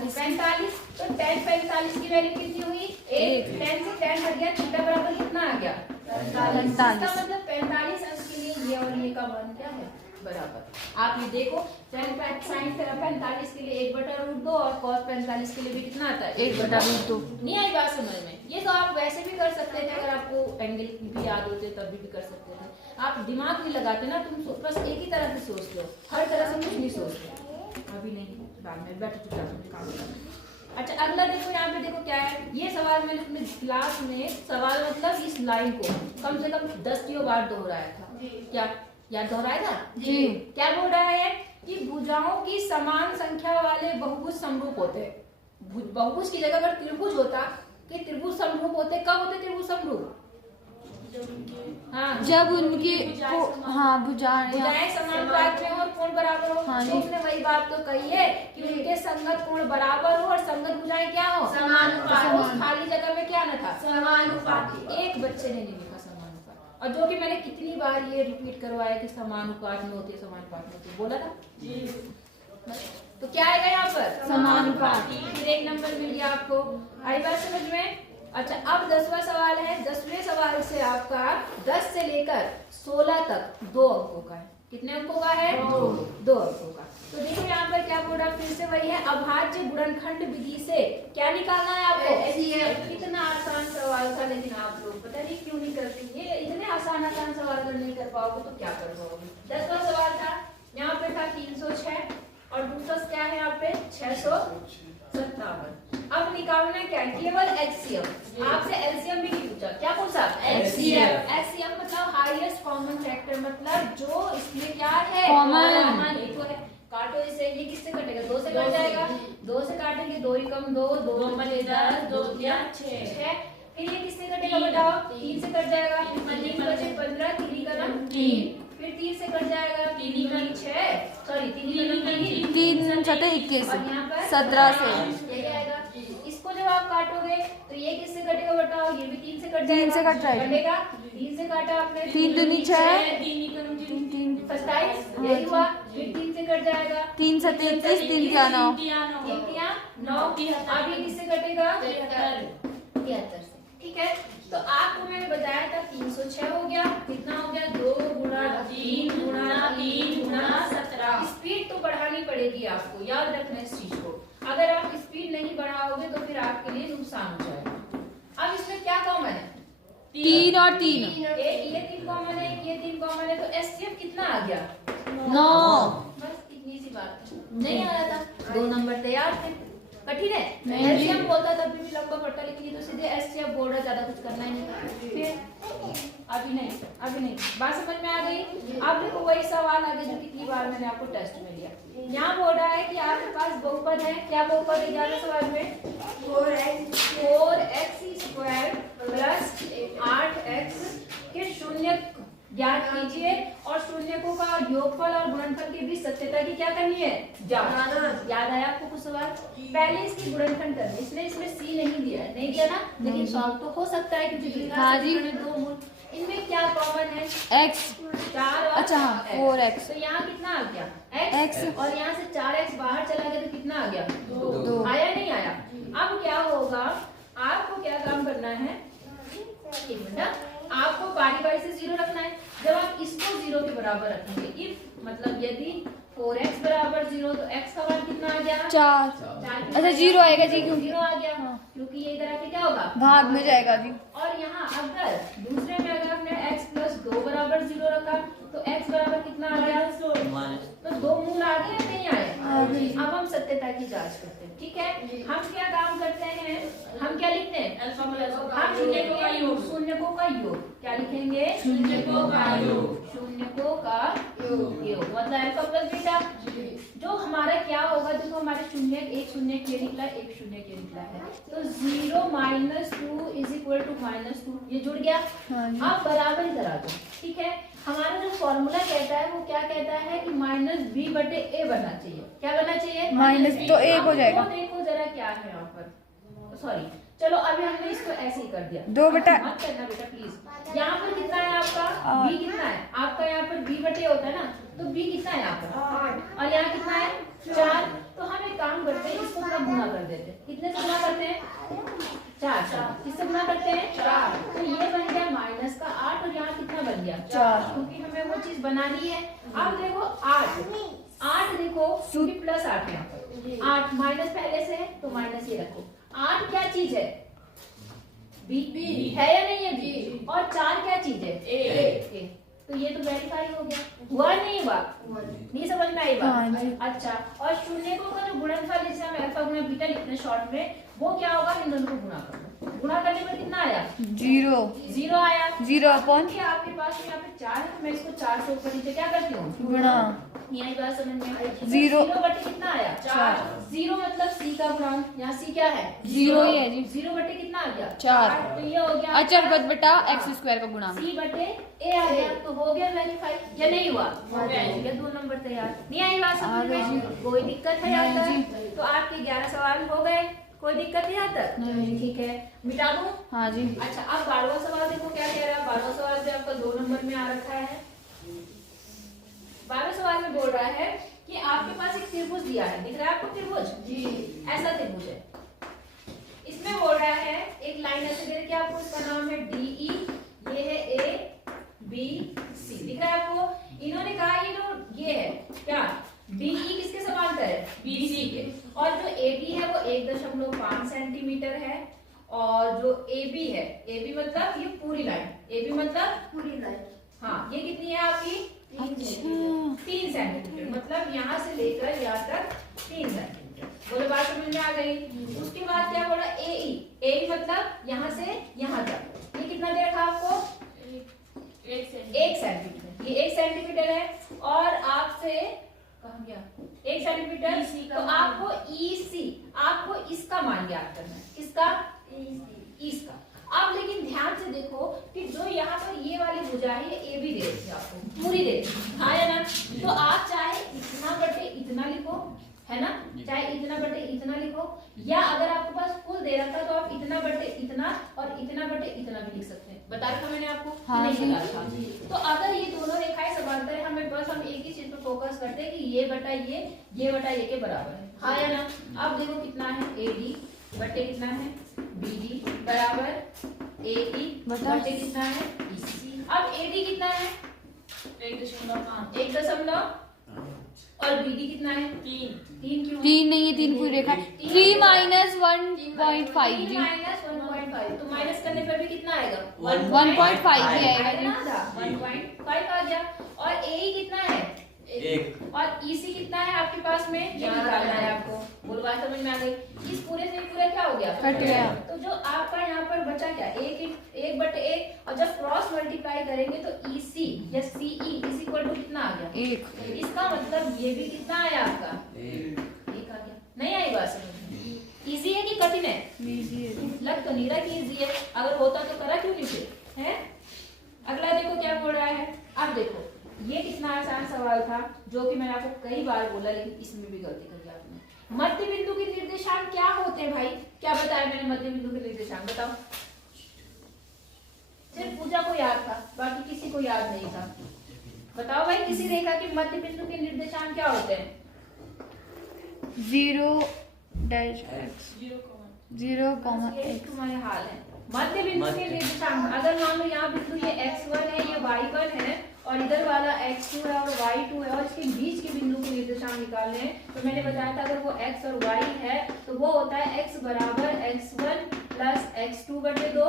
45। तो tan 45 की वैल्यू कितनी हुई? 1। 10 से 10 हट गया, थीटा बराबर कितना आ गया? 45। इसका मतलब 45 अंश के लिए ये और ये का मान क्या है? बराबर। आप ये देखो साइन 45 के लिए 1/√2 और cos 45 के लिए भी कितना आता है? 1/√2। नहीं आई बात समझ में? ये तो आप वैसे भी कर सकते थे, अगर आपको एंगल भी याद होते तब भी कर सकते थे। आप दिमाग नहीं लगाते ना, तुम बस एक ही तरह से सोचते हो, हर तरह से कुछ नहीं सोचते। अभी नहीं, बाद में बैठ काम करना। अच्छा अगला देखो, यहाँ पे देखो क्या है। ये सवाल मैंने अपने क्लास में सवाल मतलब इस लाइन को कम से कम 10 बार दोहराया था। क्या याद दोहराया था जी? क्या बोल रहा है कि भुजाओं की समान संख्या वाले बहुभुज समरूप होते हैं। बहुभुज की जगह अगर त्रिभुज होता कि त्रिभुज समरूप होते, कब होते त्रिभुज समरूप? हाँ, जब उनकी भुजाएं समानुपात में हो और कोण बराबर हो। हाँ तो उसने वही बात तो कही है कि उनके संगत कोण बराबर हो और संगत भुजाएं क्या हो? समानुपात। उस खाली जगह में क्या न था? समानुपाती। एक बच्चे ने नहीं लिखा समानुपात, और जो कि मैंने कितनी बार ये रिपीट करवाया कि समानुपात में होती है, समानुपात में होती है, बोला था। तो क्या आएगा यहाँ पर? समानुपात। फिर 1 नंबर मिल गया आपको। आई बात समझ में? अच्छा अब 10वां सवाल है। 10वें सवाल से आपका 10 से लेकर 16 तक 2 अंकों का है। कितने अंकों का है? 2 अंकों का। तो देखो यहाँ पर क्या बोल रहा है, फिर से वही है, अभाज्य गुणनखंड विधि से क्या निकालना है आपको? कितना आसान सवाल था, लेकिन आप लोग पता नहीं क्यों नहीं करते। ये इतने आसान सवाल अगर नहीं कर पाओगे तो क्या कर पाओगे। 10वां सवाल था, यहाँ पे था 306 और दूसरा क्या है यहाँ पे 657। अब निकालना क्या है? केवल एचसीएफ। आपसे एलसीएम भी नहीं पूछा। क्या पूछा? एचसीएफ। एचसीएफ मतलब कॉमन फैक्टर मतलब जो इसमें क्या है Common। ये तो है। काटो इसे, ये किससे कटेगा? 2 से कट जाएगा। 2 से काटेंगे, 2 ही कम 2, 2 पचे 10, 2 या 6। फिर ये किससे कटेगा बताओ? 3 से कट जाएगा। 3 बचे 15, 3 का नाम 3। फिर 3 से कट जाएगा, 3 का 6, सॉरी 3 का नाम 3। 3 7 21 और यहाँ पर 17 से ये क्या आएगा? इसको जब आप काटोगे तो ये किससे कटेगा बताओ? ये भी 3 से कट जाएगा। 3 से कट जाएगा। कटेगा, 3 से काटा आपने, 3 दूनी 6 3 27 यही हुआ। फिर 3 से कट जाएगा, 3 7 21 3 क्या 9 3 क्या 9। अब ये किससे कटेगा? 73 से। ठीक है, तो आपको मैंने बताया था 306 हो गया। कितना हो गया? 2 गुणा 3 गुणा 3 गुणा 17। स्पीड तो बढ़ानी पड़ेगी आपको, याद रखना इस चीज को। अगर आप स्पीड नहीं बढ़ाओगे तो फिर आपके लिए नुकसान हो जाएगा। अब इसमें क्या कॉमन है? 3 और 3 ये 3 कॉमन है, ये 3 कॉमन है, तो एचसीएफ कितना आ गया? 9। बस इतनी सी बात है। नहीं आ रहा था, 2 नंबर तैयार थे। कठिन है? नहीं एचसीएफ बोलता तब भी लंबा पड़ता, लेकिन ये तो सीधे एचसीएफ बोल रहा, ज्यादा कुछ करना ही नहीं। फिर अभी नहीं बात समझ में आ गई। अब देखो वही सवाल आ गया जो कितनी बार मैंने आपको टेस्ट में लिया। यहाँ बोल रहा है कि आपके पास बहुपद है। क्या बहुपद है? 11 सवाल में 4x स्क्वायर प्लस 8x के शून्य ज्ञात कीजिए और शून्यकों का योगफल और गुणनफल के बीच सत्यता की क्या करनी है? जांच। याद आया आपको कुछ सवाल? पहले इसकी गुणनफल करनी, इसने इसमें सी नहीं दिया है, नहीं दिया ना, लेकिन सॉल्व तो हो सकता है क्योंकि हाँ जी। 2 मूल। इनमें क्या कॉमन है? x 4 और अच्छा, हाँ, 4x। तो यहाँ कितना आ गया? x और यहाँ से 4x बाहर चला गया तो कितना आ गया? 2। आया नहीं आया? अब क्या होगा? आपको क्या काम करना है? एक मिनट, आपको बारी बारी से 0 रखना है। जब आप इसको 0 के बराबर रखेंगे, इफ मतलब यदि 4x बराबर 0 तो x का मान कितना आ गया? 4। अच्छा 0 आएगा जी, क्योंकि 0 आ गया, क्योंकि ये इधर आके क्या होगा? भाग में जाएगा जी। और यहाँ अगर दूसरे में अगर हमने x प्लस 2 बराबर 0 रखा तो x बराबर कितना आ गया? तो 2 मूल आ गए या नहीं आए? अब हम सत्यता की जांच करते हैं। ठीक है, हम क्या काम करते हैं? हम क्या लिखते हैं? हम शून्यकों का योग। क्या लिखेंगे? शून्यकों का योग। शून्यकों का योग मतलब अल्फा प्लस बीटा। जो हमारा क्या होगा? देखो हमारे शून्य, एक शून्य के निकला, एक शून्य के निकला है, तो 0 - 2 इज इक्वल टू -2। ये जुड़ गया। अब बराबर इधर आ जाओ। ठीक है, हमारा जो फॉर्मूला कहता है वो क्या कहता है कि -b/a बनना चाहिए। क्या बनना चाहिए? माइनस तो a हो जाएगा। देखो जरा क्या है यहाँ पर, सॉरी चलो अभी हमने इसको ऐसे ही कर दिया। 2 बटा मत करना बेटा प्लीज। यहाँ पर कितना है आपका? b कितना है आपका? यहाँ पर b/a होता है ना, तो b कितना है यहाँ पर? और यहाँ कितना है? 4। तो हम एक काम करते हैं, इसको थोड़ा गुणा कर देते हैं। कितने से गुणा करते हैं? 4। किससे गुणा करते हैं? 4। तो ये बन गया माइनस का 8 और यहाँ कितना बन गया? 4, क्योंकि हमें वो चीज बनानी है। अब देखो 8 देखो क्योंकि प्लस 8 है यहाँ पर। 8 माइनस पहले से है तो माइनस ये रखो। 8 क्या चीज है? बी है या नहीं है? बी। और 4 क्या चीज है? ए। तो ये तो वेरीफाई हो गया। हुआ नहीं हुआ? नहीं समझ में आई बात? अच्छा, और शून्यकों का जो गुणनफल जिसे हम अल्फा गुणा बीटा लिखते हैं शॉर्ट में, वो क्या होगा? इन दोनों को गुणा कर दो। गुणा करने पर कितना आया? 0 आया। 0 अपॉन आपके पास यहाँ पे 4 है तो मैं इसको 4 से ऊपर नीचे क्या करती हूँ? गुणा। यही बात समझ में आई। 0 बटे कितना आया? 4। 0 मतलब c का गुणांक। यहाँ c क्या है? 0 ही है जी। 0 बटे कितना आ गया? 4। तो ये हो गया अचर पद बटा x² का गुणा। c बटे a आ गया। तो हो गया वेरीफाई या नहीं हुआ? हो गया। 2 नंबर तैयार। नहीं आई बात समझ में? कोई दिक्कत है यहाँ तक? तो आपके 11 सवाल हो गए। कोई दिक्कत है यहाँ तक? नहीं। ठीक है, मिटा दूं? हाँ जी। अच्छा, अब 12वां सवाल देखो क्या कह रहा है। 12वां सवाल भी आपका 2 नंबर में आ रखा है। 12वें सवाल में बोल रहा है कि आपके पास एक त्रिभुज दिया है। दिख रहा है आपको त्रिभुज? जी। ऐसा त्रिभुज है। इसमें बोल रहा है एक लाइन ऐसे दे रखी है आपको, इसका नाम है DE, ये है ABC। दिख रहा है आपको? इन्होंने कहा ये है क्या? DE किसके समांतर है? BC के। और जो AB है वो 1.5 सेंटीमीटर है। और जो AB है, AB मतलब ये पूरी लाइन, AB मतलब पूरी लाइन, हाँ, ये कितनी है आपकी? 3 सेंटीमीटर। मतलब यहाँ से लेकर यहाँ तक 3 सेंटीमीटर। बोले बात समझ में आ गई? उसके बाद क्या बोला? AE मतलब यहाँ से यहाँ तक। ये कितना दे रखा आपको? 1 सेंटीमीटर, ये 1 सेंटीमीटर है। और आपसे कहाँ गया 1 सेंटीमीटर, तो आपको EC, आपको इसका मान ज्ञात करना है। किसका? इसका। अब लेकिन ध्यान से देखो कि जो यहाँ पर ये वाली भुजा है, ये AB दे रखी है आपको, पूरी दे रखी है, आया ना? तो आप चाहे इतना बटे इतना लिखो, है ना, चाहे इतना बटे इतना लिखो, या अगर आपके पास फुल दे रखा तो आप इतना बटे इतना और इतना बटे इतना भी लिख सकते हैं। बता रखा मैंने आपको? हाँ, नहीं बता रखा। तो अगर ये दोनों रेखाएं समांतर है, हमें बस हम एक ही चीज पर फोकस करते हैं कि ये बटा ये बटा ये के बराबर है, हाँ या ना? अब देखो कितना है, AD बटे कितना है, BD बराबर AE बटे कितना है, EC। अब AD कितना है, 1.5 और BD कितना है, 3 क्यों? 3 नहीं है, 3 पूरी रेखा है। 3 माइनस 1.5 जी, 1.5, तो माइनस करने पर भी कितना आएगा, 1.5 ही आएगा जी। 1.5 आ गया। और AE कितना है, 1, और EC कितना है आपके पास में, ये निकालना है आपको। बोलो बात समझ में आ गई? इस पूरे से पूरा क्या हो गया, कट गया। तो जो आपका यहाँ पर बचा क्या, 1 बटे 1, और जब क्रॉस मल्टीप्लाई करेंगे तो EC या CE इज इक्वल टू कितना आ गया, 1। इसका मतलब ये भी कितना आया आपका, 1 आ गया। नहीं आई बात समझ में? इजी है कि कठिन है? इजी है। लग तो नहीं रहा कि इजी है, अगर होता तो करा क्यों नहीं फिर, है? अगला देखो क्या बोल रहा है। अब देखो ये कितना आसान सवाल था, जो कि मैंने आपको कई बार बोला, लेकिन इसमें भी गलती कर दिया आपने। मध्य बिंदु के निर्देशांक क्या होते हैं भाई? क्या बताया मैंने मध्य बिंदु के निर्देशांक? बताओ। सिर्फ पूजा को याद था, बाकी किसी को याद नहीं था। बताओ भाई, किसी रेखा के मध्य बिंदु के निर्देशांक क्या होते हैं? 0 डैश x 0,x। तुम्हारे हाल है मध्य बिंदु के निर्देशांक। अगर मान लो यहाँ बिंदु ये x1 है, ये y1 है, और इधर वाला x2 है और y2 है, और इसके बीच के बिंदु के निर्देशांक निकालने हैं, तो मैंने बताया था अगर वो x और y है तो वो होता है x बराबर x1 प्लस x2 बटे 2,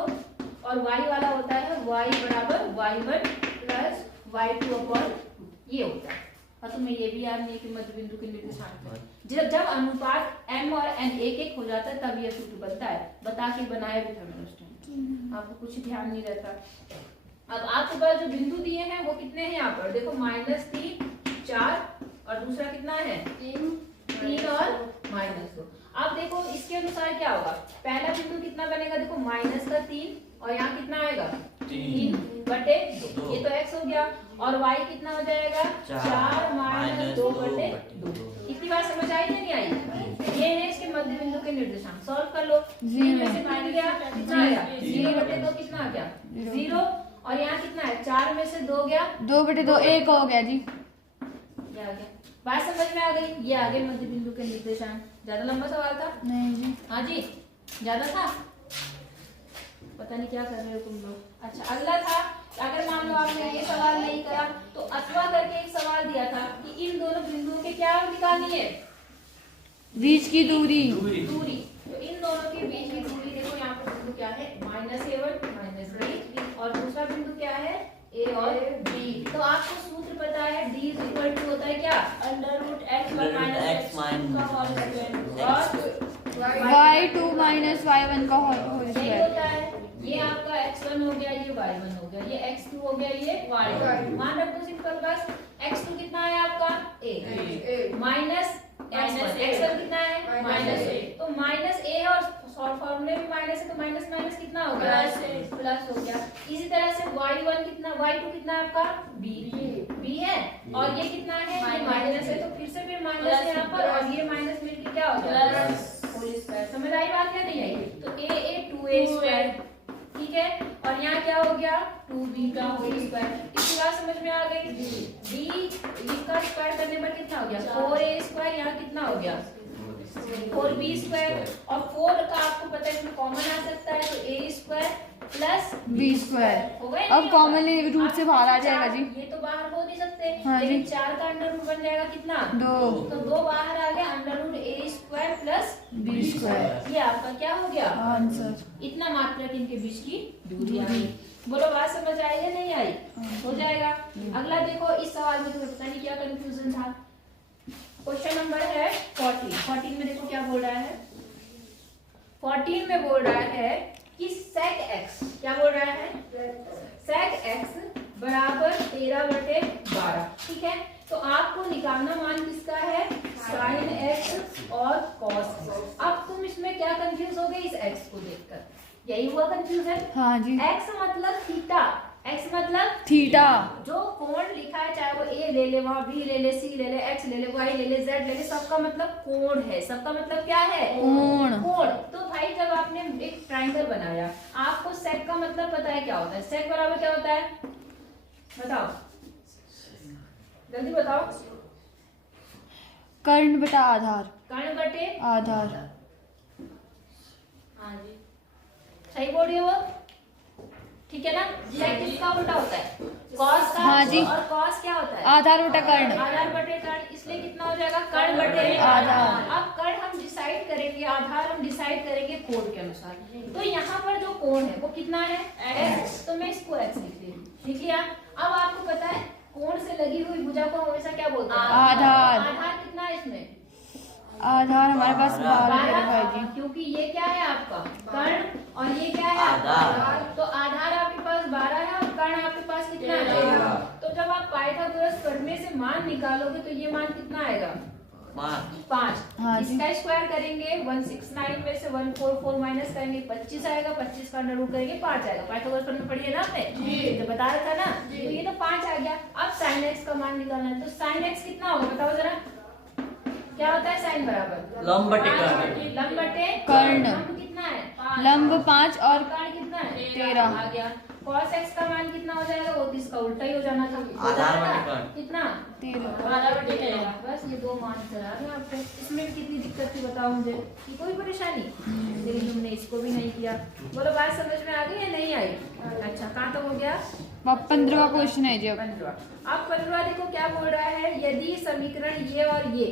और y वाला होता है y बराबर y1 प्लस y2 अपॉन 2, ये होता है। और तुम्हें ये भी याद नहीं कि मध्य बिंदु के निर्देशांक जब अनुपात m और n 1-1 हो जाता है तब यह सूत्र बनता है। बता के बनाया भी था मैंने उस टाइम, आपको कुछ ध्यान नहीं रहता। अब आपके पास जो बिंदु दिए हैं वो कितने हैं यहाँ पर देखो, -3, 4, और दूसरा कितना है 3 और -2। अब देखो इसके अनुसार क्या होगा, पहला बिंदु कितना बनेगा, देखो -3, और यहाँ कितना आएगा 3 बटे 2, ये तो x हो गया, और y कितना हो जाएगा 4 - 2 बटे 2। इतनी बार समझ आई या नहीं आई? ये है इसके मध्य बिंदु के निर्देशांक। सॉल्व कर लो। 3 में से 3 गया, कितना आया 0 बटे 2, कितना आ गया 0, और यहाँ कितना है 4 में से 2 गया 2 बटे 2 1 हो गया जी। ये आ गया, बात समझ में आ गई? ये आ गए मध्य बिंदु के निर्देशांक। ज्यादा लंबा सवाल था? नहीं जी। हाँ जी, ज्यादा था, पता नहीं क्या कर रहे हो तुम लोग। अच्छा अगला था, अगर मान लो आपने ये सवाल नहीं करा तो अथवा करके एक सवाल दिया था कि इन दोनों बिंदुओं के क्या निकालनी है, बीच की दूरी। तो इन दोनों के बीच की दूरी देखो, यहाँ पर बिंदु क्या है -a1 -b, और दूसरा बिंदु क्या है a और b। तो आपको सूत्र पता है d = होता है क्या, √x + x का होल स्क्वायर और y2 - y1 का होल यही स्क्वायर। होता है। ये आपका x1 हो गया, ये y1 हो गया, ये x2 हो गया, ये y2। मान रख दो सिंपल बस। x2 कितना है आपका a माइनस x1 कितना है -a, तो -a और फॉर्मूले में माइनस है तो माइनस माइनस कितना हो गया प्लस हो गया। इसी तरह से y1 कितना, y2 कितना है आपका b है, और ये कितना है ये माइनस है, तो फिर से फिर माइनस है यहाँ पर, और ये माइनस मिलके क्या हो गया होल स्क्वायर। समझ आई बात या नहीं आई? तो a 2a स्क्वायर, ठीक है, और यहाँ क्या हो गया 2b का होल स्क्वायर। इसकी बात समझ में आ गई? b का स्क्वायर करने पर कितना हो गया 4a स्क्वायर, यहाँ कितना हो गया 4b स्क्वायर, और 4 का आपको पता है इसमें कॉमन आ सकता है, तो a square plus b square. हो गए। अब कॉमन रूट से बाहर आ जाएगा जी। ये तो बाहर हो नहीं सकते, हाँ जी। लेकिन 4 का अंडर रूट बन जाएगा कितना 2, तो 2 बाहर आ गया, √a square plus b square. ये आपका क्या हो गया आंसर। इतना मात्रक इनके बीच की दूरी आ गई। बोलो बात समझ आई या नहीं आई? हो जाएगा। अगला देखो, इस सवाल में तुम्हें पता नहीं क्या कंफ्यूजन था। क्वेश्चन नंबर है 14 में देखो क्या बोल रहा है। 14 में बोल रहा है कि sec x, क्या बोल रहा है sec x बराबर 13/12। ठीक है, तो आपको निकालना मान किसका है, साइन एक्स और कॉस। अब तुम इसमें क्या कंफ्यूज हो गए इस एक्स को देखकर, यही हुआ कंफ्यूजन। हाँ जी। एक्स मतलब थीटा, एक्स मतलब थीटा। जो कोण लिखा है, चाहे वो ए ले ले, वहां बी ले ले, सी ले ले, एक्स ले ले, वाई ले ले, जेड ले ले, सबका मतलब कोण है। सबका मतलब क्या है, कोण। कोण। तो भाई जब आपने एक ट्राइंगल बनाया, आपको सेक का मतलब पता है क्या होता है, सेक बराबर क्या होता है, बताओ जल्दी बताओ। कर्ण बटा आधार। कर्ण बटे आधार। हाँ जी, सही बोल रही है वो, ठीक है ना। सेक किसका उल्टा होता है, कॉस का। हाँ जी। और कॉस क्या होता है, आधार बटा कर्ण। आधार बटे कर्ण, इसलिए कितना हो जाएगा, कर्ण बटे आधार। अब कर्ण हम डिसाइड करेंगे, आधार हम डिसाइड करेंगे कोण के अनुसार। तो यहाँ पर जो कोण है वो कितना है, x, तो मैं इसको x लिख रही हूँ, लिख लिया। अब आपको पता है कोण से लगी हुई भुजा को हमेशा क्या बोलते हैं, आधार। आधार कितना है इसमें, आधार हमारे पास 12 है भाई जी। क्योंकि ये क्या है आपका कर्ण और ये क्या है आधार। तो आधार आपके पास 12 है और कर्ण आपके पास कितना है, 13। तो जब आप पाइथागोरस प्रमेय से मान निकालोगे तो ये मान कितना आएगा, 5। हाँ जी। इसका स्क्वायर करेंगे 169 में से 144 माइनस करेंगे 25 आएगा, 25 का अंडर रूट करेंगे 5 आएगा। पाइथागोरस प्रमेय पढ़ी है ना आपने, तो बता रहा था ना। तो ये तो 5 आ गया। अब साइन एक्स का मान निकालना है, तो साइन एक्स कितना होगा बताओ जरा, क्या होता है साइन बराबर लंब बटे कर्ण। लंब बटे कर्ण। लंब कितना है, लंब 5 और कर्ण कितना है, 13 आ गया। cos x का मान कितना हो जाएगा, वो तो इसका उल्टा ही हो जाना था, आधार बटे कर्ण। कितना 13। आधार बटे 13। बस ये दो मान चला रहे हैं आपको। इसमें कितनी दिक्कत थी बताओ मुझे, कि कोई परेशानी, लेकिन तुमने इसको भी नहीं किया। बोलो बात समझ में आ गई या नहीं आई, अच्छा कहाँ तक हो गया, 15वां क्वेश्चन है जी। अब 15। अब 15 देखो क्या बोल रहा है, यदि समीकरण ये और ये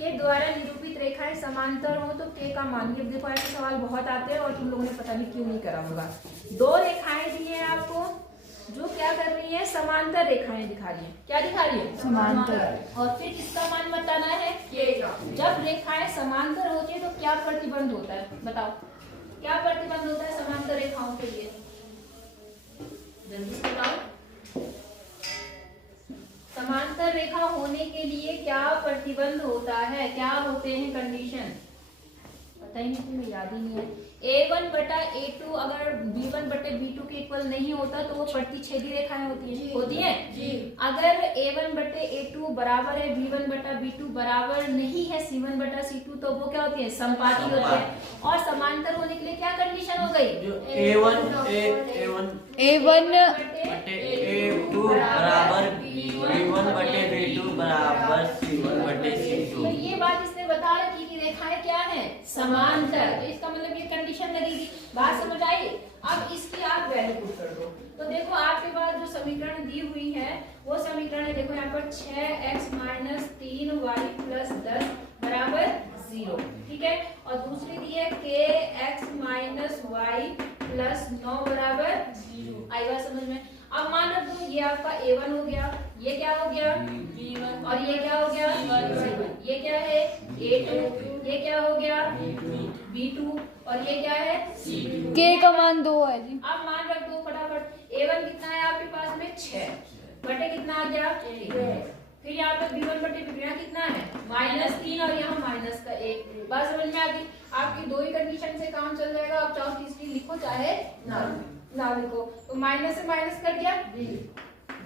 के द्वारा निरूपित रेखाएं समांतर हो तो के का मान, ये देखो ऐसे सवाल बहुत आते हैं और तुम लोगों ने पता नहीं क्यों नहीं करा होगा। दो रेखाएं दी हैं आपको जो क्या कर रही है, समांतर रेखाएं दिखा रही है। क्या दिखा रही है, समांतर। और फिर किसका मान बताना है, के का। जब रेखाएं समांतर होती है तो क्या प्रतिबंध होता है, बताओ क्या प्रतिबंध होता है समांतर रेखाओं के लिए, जल्दी से बताओ। समांतर रेखा होने के लिए क्या प्रतिबंध होता है, क्या होते हैं कंडीशन, पता ही नहीं, तुम्हें याद ही नहीं है। A1 बटा A2 अगर B1 बटे B2 के इक्वल नहीं होता तो वो प्रतिच्छेदी रेखाएं होती हैं जी। अगर A1 बटे A2 बराबर है B1 बटा B2 बराबर नहीं है C1 बटा C2 तो वो क्या होती है, समपाती होती है। और समांतर होने के लिए क्या कंडीशन हो गई, A1 बटे A2 बराबर B1 बटे B2 बराबर C1 बटे तो C2। ये बात इसने बता रखी कि रेखाएं क्या है, समांतर। तो इसका मतलब ये कंडीशन लगेगी, बात समझ आई। अब इसकी आप वैल्यू पुट कर दो, तो देखो आपके पास जो समीकरण दी हुई है वो समीकरण है, देखो यहाँ पर 6x - 3y + 10 बराबर 0, ठीक है। और दूसरी दी है kx - y + 9 बराबर 0। आई बात समझ में। अब मान रख दो ये आपका A1 हो गया, ये क्या हो गया B1 और ये क्या हो गया B1, ये क्या है A2, ये क्या हो गया B2 और ये क्या है C2। के का मान 2 है जी। अब मान रख दो फटाफट, A1 कितना है आपके पास में 6 बटे कितना आ गया 1। फिर यहाँ पे B1 बटे B2 यहाँ कितना है -3 और यहाँ -1। बात समझ में आ गई। आपकी दो ही कंडीशन से काम चल जाएगा। आप चाहो तीसरी लिखो चाहे ना लिखो। तो माइनस से माइनस कर दिया,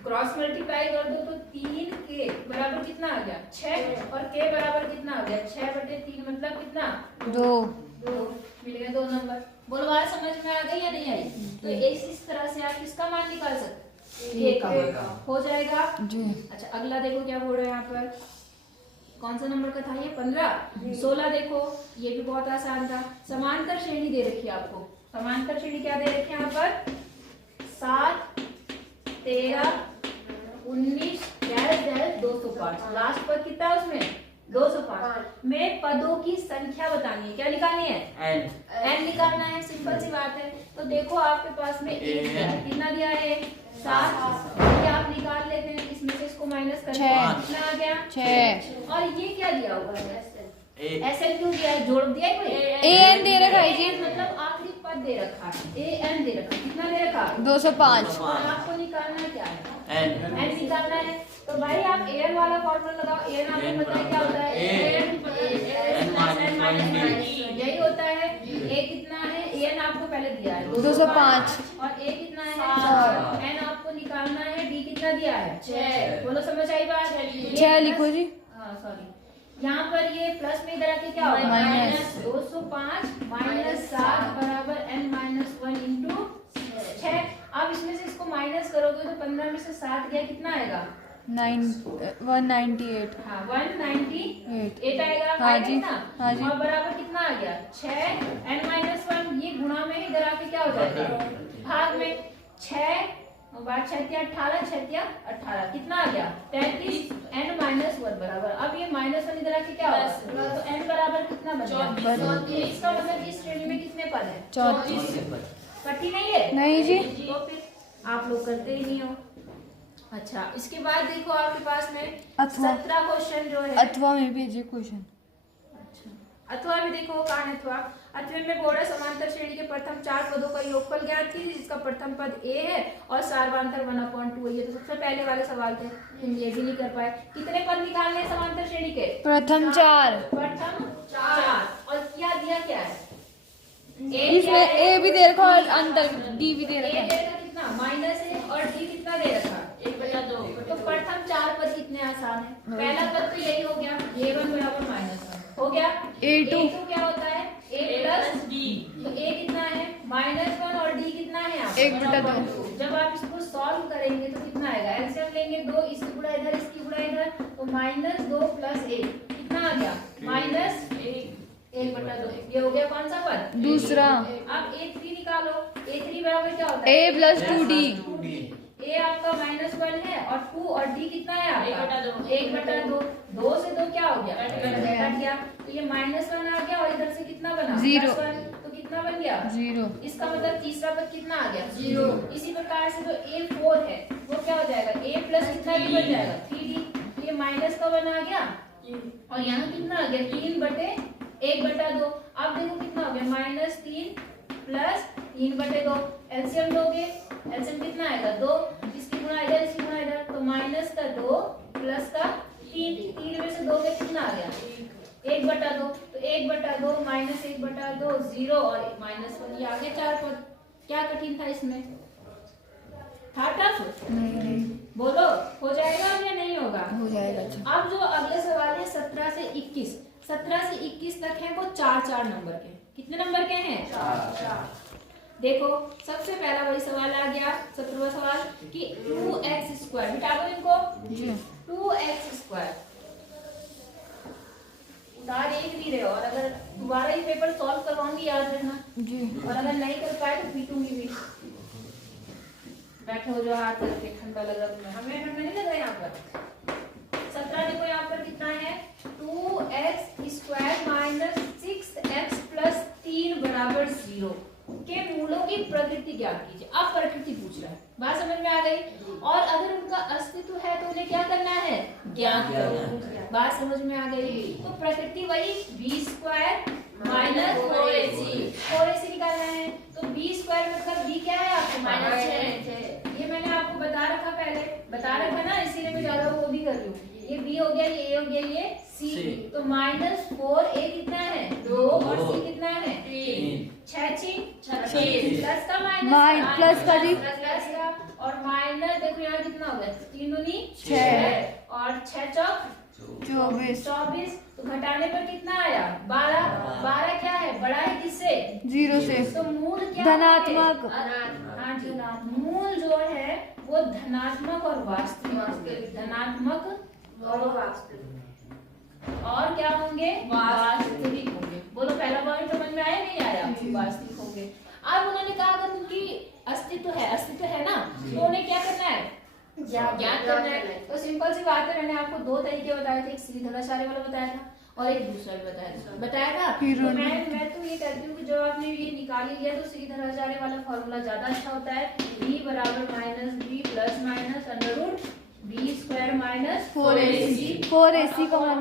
क्रॉस मल्टीप्लाई कर दो तो 3k बराबर कितना आ गया 6 और k बराबर कितना आ गया 6 बटे 3 मतलब कितना 2। मिल गए 2 नंबर। बोलो बात समझ में आ गई या नहीं आई। तो इस तरह से आप किसका मान निकाल सकते हैं, k का हो जाएगा जी। अच्छा अगला देखो क्या बोल रहे हैं यहाँ पर, कौन सा नंबर का था ये 15। 16 देखो ये भी बहुत आसान था। समांतर श्रेणी दे रखी है आपको। समांतर श्रेणी क्या दे रखी है यहाँ पर 7 13 19 205। लास्ट पर कितना है उसमें 205 में पदों की संख्या बतानी है। क्या निकालनी है n निकालना है, सिंपल सी बात है। तो देखो आपके पास में कितना दिया है 7, ये आप निकाल लेते हैं, इसमें से इसको माइनस करते हैं कितना आ गया 6। और ये क्या दिया हुआ है SL क्यों दिया है, जोड़ दिया है कोई an दे रखा है जी, मतलब आखिरी पद दे रखा है an दे रखा है। कितना दे रखा 205। और आपको निकालना क्या है n एन निकालना है। तो भाई आप एन वाला फॉर्मूला लगाओ। एन आपको पता है क्या होता है, n माइनस 1d। यही होता है। ए कितना है, एन आपको पहले दिया है 205 और ए कितना है, एन आपको निकालना है। डी कितना दिया है, 6। बोलो समझ आई बात? 6 लिखो जी। हाँ सॉरी, यहाँ पर ये प्लस में इधर आके क्या होगा, माइनस 205 माइनस 7 बराबर n माइनस 1 इंटू 6। अब इसमें से इसको माइनस करोगे तो 15 में से 7 गया, कितना आएगा, 198। हाँ 198 आएगा। हाँ आएगा जी, ना? हाँ जी। और बराबर कितना आ गया, 6 n माइनस 1। ये गुणा में इधर आके क्या हो जाएगा, भाग में 6 और 6 × 18, 6 × 18 कितना आ गया, 33 n माइनस 1 बराबर। अब ये माइनस 1 इधर आके क्या होगा, तो n बराबर कितना बन गया, 34। इसका मतलब इस श्रेणी में कितने पद है, 34। कठिन नहीं है? नहीं जी। तो फिर आप लोग करते ही नहीं हो। अच्छा, इसके बाद देखो आपके पास में अथवा। 17 क्वेश्चन जो है, अथवा में भेजिए क्वेश्चन। अथवा भी देखो, कहाँ है अथवा। अथवा में बोर्ड समांतर श्रेणी के प्रथम 4 पदों का योगफल ज्ञात कीजिए, जिसका प्रथम पद a है और सार्वधातुक 1/2 है। ये तो सबसे पहले वाले सवाल थे, हम ये भी नहीं कर पाए। कितने पद निकालने हैं समांतर श्रेणी के, प्रथम 4। प्रथम 4। और क्या दिया, क्या है, इसमें a भी दे रखा और अंतर d भी दे a रखा दे है। रखा कितना, माइनस है, और d कितना दे रखा, 1/2। तो प्रथम 4 पद कितने आसान है। पहला पद तो यही हो गया, a1 बराबर -1 हो गया। a2 क्या होता है, a प्लस d। तो a कितना है, -1 और d कितना है, 1/2। जब आप इसको सॉल्व करेंगे तो कितना आएगा, एलसीएम लेंगे 2, इसकी गुणा इधर, इसकी गुणा इधर, तो -2 + 1 कितना आ गया, -1/2। ये हो गया कौन सा पद, दूसरा। अब a3 निकालो। a3 बराबर क्या होता है, a + 2d। a आपका -1 है और 2 और d कितना है आपका, 1/2। 2 से 2 क्या हो गया, कट गया। तो ये -1 आ गया और इधर से कितना बना, 0। +1, तो कितना बन गया, 0। इसका मतलब तीसरा पद कितना आ गया, 0। इसी प्रकार से जो a4 है वो क्या हो जाएगा, a प्लस कितना भी बन जाएगा, 3d। तो ये माइनस का बन आ गया और यहाँ कितना आ गया, 3/1/2। अब देखो कितना हो गया, -3 + 3/2। एलसीएम लोगे, एलसीएम कितना आएगा, 2, इसकी गुणा इधर, इसकी गुणा इधर, तो -2 + 3। 3 में से 2 में कितना आ गया, 1/2। तो 1/2 -1/2 0 और -1, ये आगे 4 पद। क्या कठिन था इसमें, था टफ, नहीं बोलो हो जाएगा या नहीं होगा, हो जाएगा। अच्छा, अब जो अगले सवाल है 17 से 21, 17 से 21 तक है वो 4-4 नंबर के। कितने नंबर के हैं, 4। देखो सबसे पहला वही सवाल आ गया, 17वां सवाल कि 2x², बिठा दो इनको, 2x²। उतार एक भी रहे, और अगर दोबारा ये पेपर सॉल्व करवाऊंगी याद रखना जी। और अगर नहीं कर पाए तो पीटूंगी भी। बैठे हो जो हाथ करके, ठंडा लग रहा तुम्हें, हमें ठंडा नहीं लग रहा यहाँ पर। 17 देखो यहाँ पर कितना है, 2x² - 6x + 3 बराबर 0 के मूलों की प्रकृति ज्ञात कीजिए। अब प्रकृति पूछ रहा है, बात समझ में आ गई। और अगर उनका अस्तित्व है तो उन्हें क्या करना है, ज्ञात करना। बात समझ में आ गई। तो प्रकृति वही b² - 4ac निकालना है। तो b² मतलब b क्या है आपको, -6। ये मैंने आपको बता रखा, पहले बता रखा ना, इसीलिए मैं ज्यादा वो भी कर रही हूँ। ये b हो गया, ये a हो गया, ये c। तो -4a कितना है, 2 और c कितना है, 3। 6 प्लस का माइनस प्लस का जी, प्लस का, और माइनस देखो यहाँ कितना हो गया, 3 दूनी 6 और 6 चौक 24। तो घटाने पर कितना आया, 12। 12 क्या है, बड़ा है किससे, 0 से। तो मूल क्या धनात्मक। हाँ जी, मूल जो है वो धनात्मक और वास्तविक, धनात्मक और वास्तविक, और क्या होंगे, वास्तविक होंगे। बोलो पहला पॉइंट समझ में आया, नहीं आया, वास्तविक होंगे। अब उन्होंने कहा अगर उनकी अस्तित्व है ना, तो उन्हें क्या करना है, ज्ञात करना है। तो सिंपल सी बात है, मैंने आपको 2 तरीके बताए थे, एक सीधाधारी वाला बताया था और एक दूसरा भी बताया था। तो मैं तो ये कहती हूँ कि जब आपने ये निकाल ही लिया तो सीधाधारी वाला फॉर्मूला ज्यादा अच्छा होता है। b बराबर -b + -√b² - 4ac का मान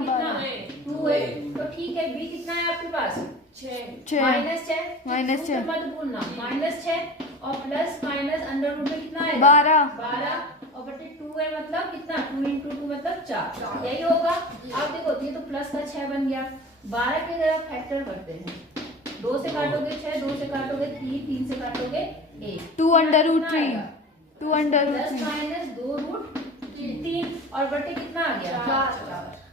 2a। तो ठीक है, b कितना है आपके पास, 6 -6 मत भूलना, -6 और प्लस माइनस अंडर रूट में कितना है, 12 12 और और बटे 2a मतलब कितना 2 × 2 मतलब 4, यही होगा। अब देखो ये तो प्लस का 6 बन गया। 12 के जरा फैक्टर करते हैं, 2 से काटोगे 6, 2 से काटोगे 3, 3 से काटोगे 1, 2√3 प्लस माइनस 2√3 और बटे कितना आ गया 4।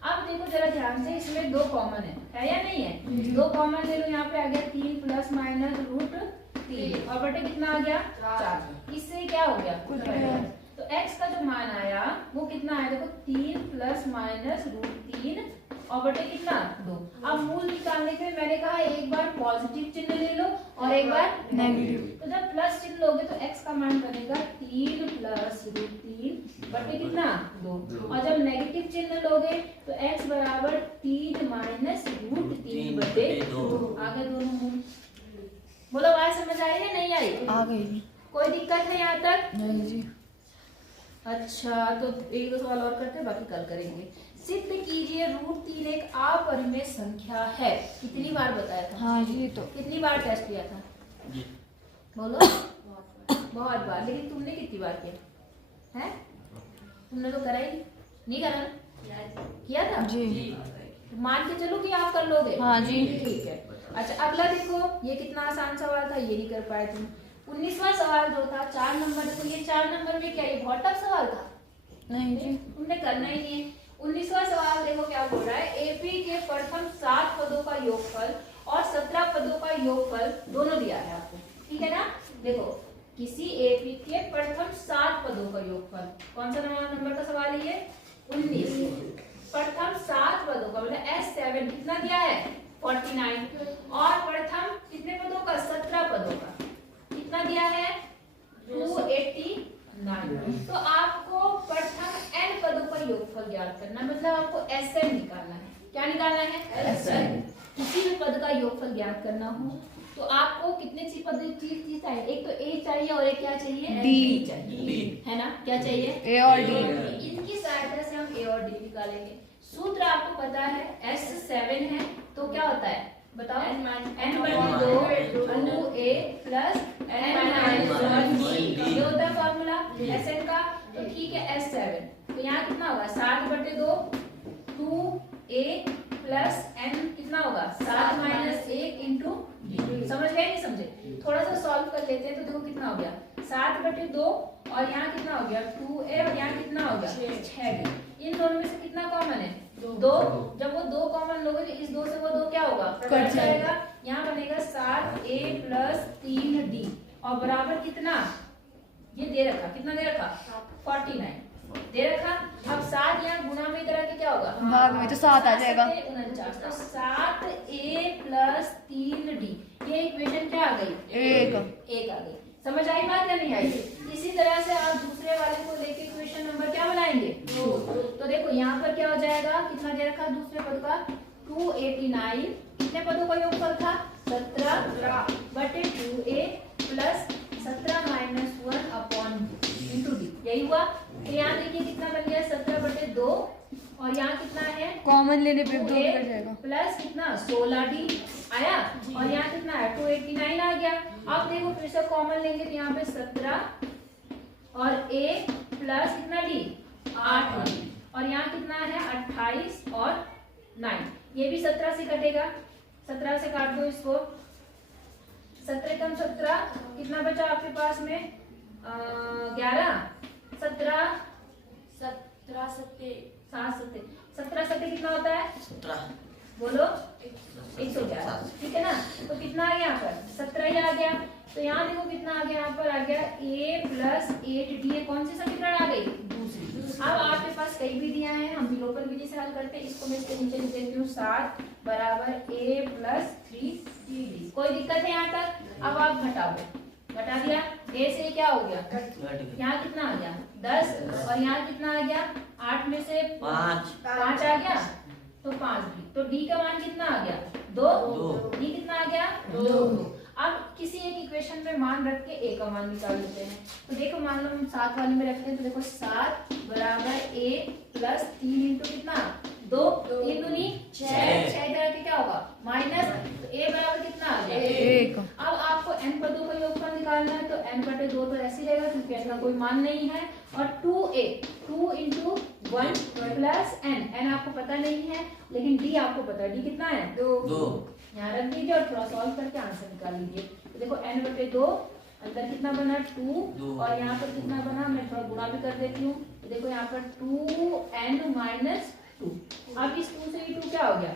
अब देखो जरा ध्यान से, इसमें 2 कॉमन है या नहीं है? 2 कॉमन ले लो, यहाँ पे आ गया 3 प्लस माइनस √3 और बटे कितना आ गया 4। इससे क्या हो गया तो x का जो मान आया वो कितना आया देखो 3 प्लस माइनस √3 और बटे कितना 2। अब मूल निकालने के लिए मैंने कहा एक बार पॉजिटिव चिन्ह ले लो और एक बार नेगेटिव। तो जब प्लस चिन्ह लोगे तो x का मान बनेगा 3 प्लस √3 बटे कितना 2 और जब नेगेटिव चिन्ह लोगे तो x बराबर 3 माइनस √3 बटे 2। आगे दोनों मूल बोलो, बात समझ आई है नहीं आई? आ गई। कोई दिक्कत नहीं यहाँ तक? नहीं जी। अच्छा, तो एक दो सवाल और करते हैं, बाकी कल करेंगे। सिद्ध कीजिए √3 एक अपरिमेय संख्या है। कितनी बार बताया था? हाँ जी। तो कितनी बार टेस्ट किया था? बोलो। बहुत बार। लेकिन तुमने कितनी बार किया है? तुमने तो करा ही नहीं, करा किया था जी। मान के चलो कि आप कर लोगे। हाँ जी। ठीक है। अच्छा, अगला देखो, ये कितना आसान सवाल था, ये नहीं कर पाए तुम। 19वां सवाल जो था 4 नंबर, तो ये 4 नंबर में क्या ये बहुत टफ सवाल था? नहीं जी। तुमने करना ही नहीं है। 19वां सवाल देखो क्या बोल रहा है, एपी के प्रथम 7 पदों का योगफल और 17 पदों का योगफल दोनों दिया है आपको, ठीक है ना? देखो, किसी एपी के प्रथम 7 पदों का योगफल, कौन सा नंबर का सवाल है ये? 19। प्रथम 7 पदों का मतलब S7 कितना दिया है 49 और प्रथम कितने पदों का 17 पदों का कितना दिया है 289। तो आपको प्रथम n पदों का योगफल ज्ञात करना, मतलब आपको Sn निकालना है। क्या निकालना है? Sn। किसी भी पद का योगफल ज्ञात करना हो तो आपको कितने सी पद चीज चाहिए? एक तो a चाहिए और एक क्या चाहिए? D चाहिए, है ना? क्या चाहिए? A और D। इनकी सहायता से हम a और d निकालेंगे। सूत्र आपको पता है S7 है तो क्या होता है बताओ? n/2 2a प्लस n-1d, ये होता है फॉर्मूला Sn का। तो ठीक है S7, तो यहाँ कितना होगा 7/2 2a प्लस n कितना होगा 7 - 1 इंटू d। समझ गए नहीं समझे? थोड़ा सा सॉल्व कर लेते हैं तो देखो कितना हो गया 7/2 और यहाँ कितना हो गया 2a और यहाँ कितना हो गया 6d। इन दोनों में से कितना कॉमन है 2। जब वो 2 कॉमन लोगे तो इस 2 से वो 2 क्या होगा कट जाएगा। यहाँ बनेगा 7a प्लस 3d और बराबर कितना ये दे रखा, कितना दे रखा 49 दे रखा। अब 7 यहाँ गुणा में करा के क्या होगा भाग में, तो 7 आ जाएगा। 49, तो 7a प्लस 3d, ये इक्वेशन क्या आ गई एक आ गई। समझ आई बात या नहीं आई? इसी तरह से आप दूसरे वाले को लेके इक्वेशन नंबर क्या बनाएंगे 2। तो देखो यहाँ पर क्या हो जाएगा, कितना दे रखा दूसरे पद का 289, कितने पदों का योगफल था 17 बटे 2a plus 17 - 1 upon into D, यही हुआ। तो यहाँ देखिए कितना बन गया 17/2 और यहाँ कितना है कॉमन लेने पे 2 कट जाएगा प्लस कितना 16d आया और यहाँ कितना है 289 आ गया। अब देखो फिर से कॉमन लेंगे तो यहाँ पे 17 और a प्लस कितना d 8 और यहाँ कितना है 28 और 9, ये भी 17 से कटेगा। 17 से काट दो इसको, 17 कम 17 कितना बचा आपके पास में 11 17 17 कितना होता है 17 बोलो 111, ठीक है ना? तो कितना आ गया यहाँ पर 17 ही आ गया। तो यहाँ देखो कितना आ गया, यहाँ पर आ गया a प्लस 8d, कौन सी समीकरण आ गई दूसरी। अब आपके पास कई विधियां हैं, हम विलोपन विधि से हल करते हैं। इसको मैं इसके नीचे लिख देती हूँ 7 बराबर a प्लस 3d। कोई दिक्कत है यहाँ तक? अब आप घटा दो, घटा दिया a से क्या हो गया यहाँ कितना आ गया 10 और यहाँ कितना आ गया 8 में से 5 आ गया तो 5d, तो d का मान कितना आ गया 2, d कितना आ गया 2। अब किसी एक इक्वेशन में मान रख के a का मान निकाल लेते हैं। तो देखो मान लो हम 7 वाले में रखते हैं, तो देखो 7 बराबर a प्लस 3 इंटू कितना 2 3 दूनी 6 इधर के क्या होगा माइनस, तो a बराबर कितना आ गया 1। अब आपको n पदों का योगफल निकालना है तो n/2 तो ऐसे रहेगा क्योंकि n का कोई मान नहीं है और 2a 1 प्लस n आपको पता नहीं है लेकिन d आपको पता है, d कितना है 2 यहाँ रख दीजिए और थोड़ा सॉल्व करके आंसर निकाल लीजिए। तो देखो n/2 अंदर कितना बना 2 और यहाँ पर कितना बना, मैं थोड़ा गुणा भी कर देती हूँ। तो देखो यहाँ पर 2n - 2। अब इस 2 से ये 2 क्या हो गया,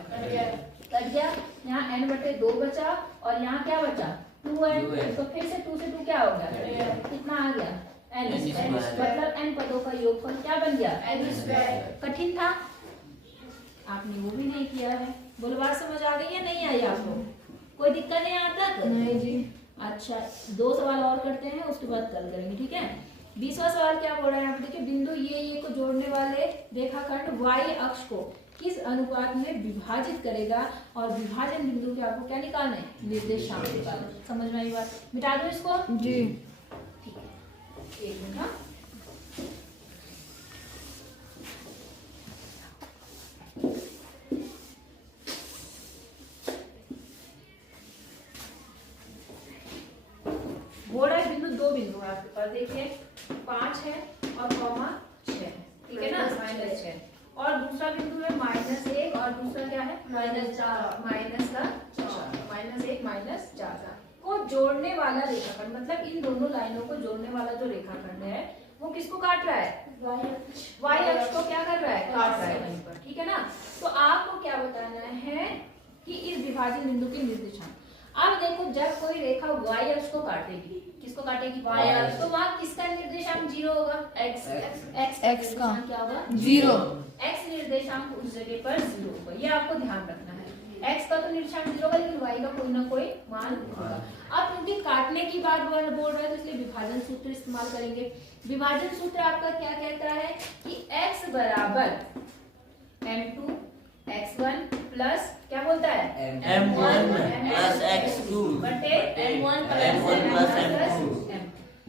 कट गया। यहाँ n/2 बचा और यहाँ क्या बचा 2n। तो फिर से 2 से 2 क्या हो गया, कितना आ गया n, मतलब n पदों का योगफल क्या बन गया n²। कठिन था, आपने वो भी नहीं किया है। बोलो बात समझ आ गई है नहीं आई आपको, कोई दिक्कत है यहाँ तक? नहीं जी। अच्छा 2 सवाल और करते हैं उसके बाद कल करेंगे, ठीक है। 20वां सवाल क्या बोल रहा है यहाँ पे, देखिए बिंदु ये को जोड़ने वाले रेखाखंड y अक्ष को किस अनुपात में विभाजित करेगा और विभाजन बिंदु के आपको क्या निकालना है, निर्देशांक निकालना। समझ में आई बात, मिटा दो इसको जी। ठीक है, एक मिनट। हाँ बोर्ड है बिंदु, 2 बिंदु है आपके पास, देखिए 5 है और कॉमा 6, ठीक है ना, -6। और दूसरा बिंदु है -1 और दूसरा क्या है -4, -1 को जोड़ने वाला रेखाखंड, मतलब इन दोनों लाइनों को जोड़ने वाला जो रेखाखंड है वो किसको काट रहा है, y अक्ष को क्या कर रहा है, काट रहा है वहीं पर, ठीक है ना। तो आपको क्या बताना है कि इस विभाजन बिंदु के निर्देशांक। अब देखो जब कोई रेखा y अक्ष को काटेगी, किसको काटेगी, y अक्ष, तो वहां किसका निर्देशांक 0 होगा, x का क्या होगा 0। x निर्देशांक उस जगह पर 0 होगा, ये आपको ध्यान रखना है। x का तो निर्देशांक 0 होगा लेकिन y का कोई ना कोई मान होगा। अब क्योंकि काटने की बात बोल रहा है तो इसलिए विभाजन सूत्र इस्तेमाल करेंगे। विभाजन सूत्र आपका क्या कहता है कि x बराबर m2 x1 प्लस क्या बोलता है m1 प्लस x2 बटे m1 प्लस m2।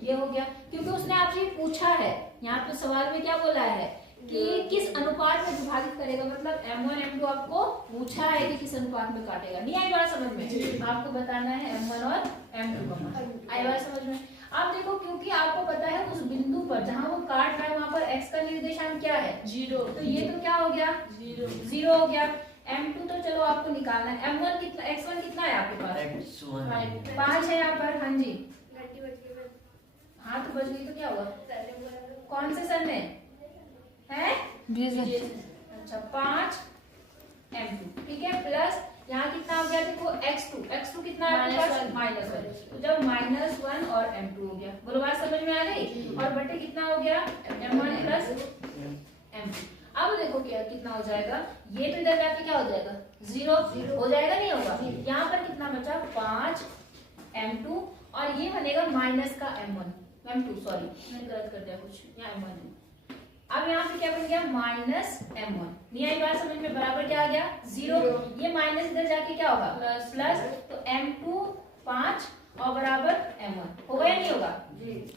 ये हो गया, क्योंकि उसने आपसे ये पूछा है, यहाँ पे सवाल में क्या बोला है कि किस अनुपात में विभाजित करेगा, मतलब m1 m2 आपको पूछा है कि किस अनुपात में काटेगा। नहीं आई बात समझ में, आपको बताना है m1 और m2 का मान। आई बात समझ में। अब देखो क्योंकि आपको पता है उस बिंदु पर जहां वो काट रहा है वहां पर x का निर्देशांक क्या है 0, तो ये तो क्या हो गया 0 हो गया। m2 तो चलो आपको निकालना है, m1 कितना, x1 कितना है आपके पास 5 है यहाँ पर, हाँ जी हाँ, तो बच गई तो क्या हुआ, कौन से सर ने है अच्छा 5 m2, ठीक है, प्लस यहाँ कितना हो गया देखो x2 कितना है आपके पास -1, तो जब -1 और m2 हो गया, बोलो बात समझ में आ गई। और बटे कितना हो गया m1 प्लस m2। अब देखो क्या कितना हो जाएगा, ये तो इधर जाके क्या हो जाएगा 0 हो जाएगा, नहीं होगा। यहाँ पर कितना बचा 5 m2 और ये बनेगा माइनस का m2 सॉरी मैंने गलत कर दिया कुछ, यहाँ m1 है। अब यहाँ पे क्या बन गया -m1, नहीं आई बात समझ में, बराबर क्या आ गया 0। ये माइनस इधर जाके क्या होगा प्लस, तो m2 5 और बराबर m1 होगा या नहीं होगा।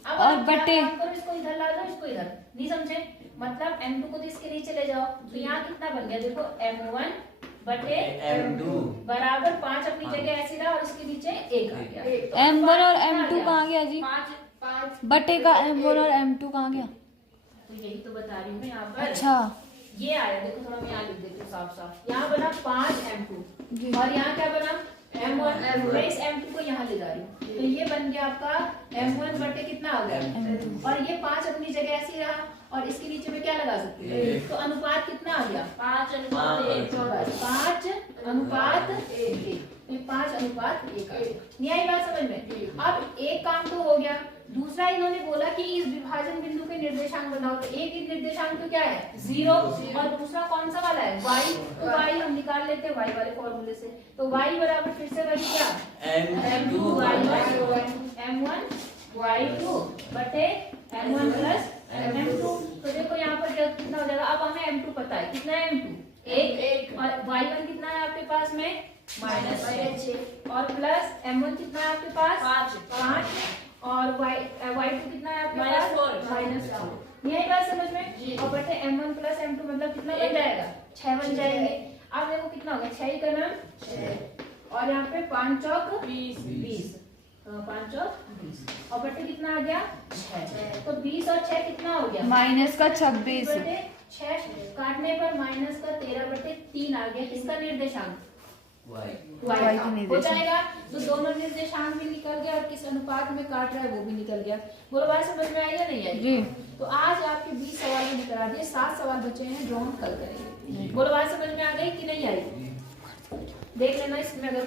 अब और बटे इसको इधर ला दो, इसको इधर, नहीं समझे, मतलब m2 को तो इसके नीचे ले जाओ, तो यहाँ कितना बन गया देखो m1 बटे m2 बराबर 5 अपनी जगह ऐसे रहा और इसके नीचे 1 आ गया। m1 और m2 कहाँ गया जी, 5 बटे का m1 और m2 कहाँ गया, तो यही तो बता रही हूँ मैं यहाँ पर। अच्छा ये आया देखो, थोड़ा मैं यहाँ लिख देती हूँ साफ, यहाँ बना 5 m2 और यहाँ क्या बना m1, मैं इस m2 को यहाँ ले जा रही हूँ, तो ये बन गया आपका m1 बटे कितना आ गया m2। और ये 5 अपनी जगह ऐसे ही रहा और इसके नीचे में क्या लगा सकते हैं, तो अनुपात कितना आ गया 5:1, 5:1। नहीं आई बात समझ में। अब एक काम तो हो गया, दूसरा इन्होंने बोला कि इस विभाजन बिंदु के निर्देशांक बनाओ, तो एक ही निर्देशांक तो क्या है 0 और दूसरा कौन सा वाला है y, तो y हम निकाल लेते हैं y वाले फॉर्मूले से, तो y बराबर फिर से वही क्या m2 m1 y2 बटे m1 प्लस m2। तो देखो यहाँ पर कितना हो जाएगा, अब हमें m2 पता है, कितना है m2 1 और y1 कितना है आपके पास में -6 और प्लस m1 कितना है आपके पास 5 और y2 कितना है आपके पास -4। यही बात समझ में। और बटे m1 प्लस m2 मतलब कितना बन जाएगा 6 बन जाएंगे। अब देखो कितना हो गया 6 ही करना 6 और यहाँ पे 5 चौक 20 5 चौक 20 और बटे कितना आ गया 6, तो 20 और 6 कितना हो गया -26 बटे 6 काटने पर माइनस का 13/3 आ गया, किसका निर्देशांक? वाई Y Y का की हो निर्देशांक। जाएगा। तो दोनों निर्देशांक भी निकल गया और किस अनुपात में काट रहा है वो भी निकल गया। बोलो बात समझ में आई या नहीं आई? जी। तो आज आपके 20 सवाल मैंने करा दिए, 7 सवाल बचे हैं जो हम कल करेंगे। बोलो बात समझ में आ गई कि नहीं आई? देख लेना इसमें अगर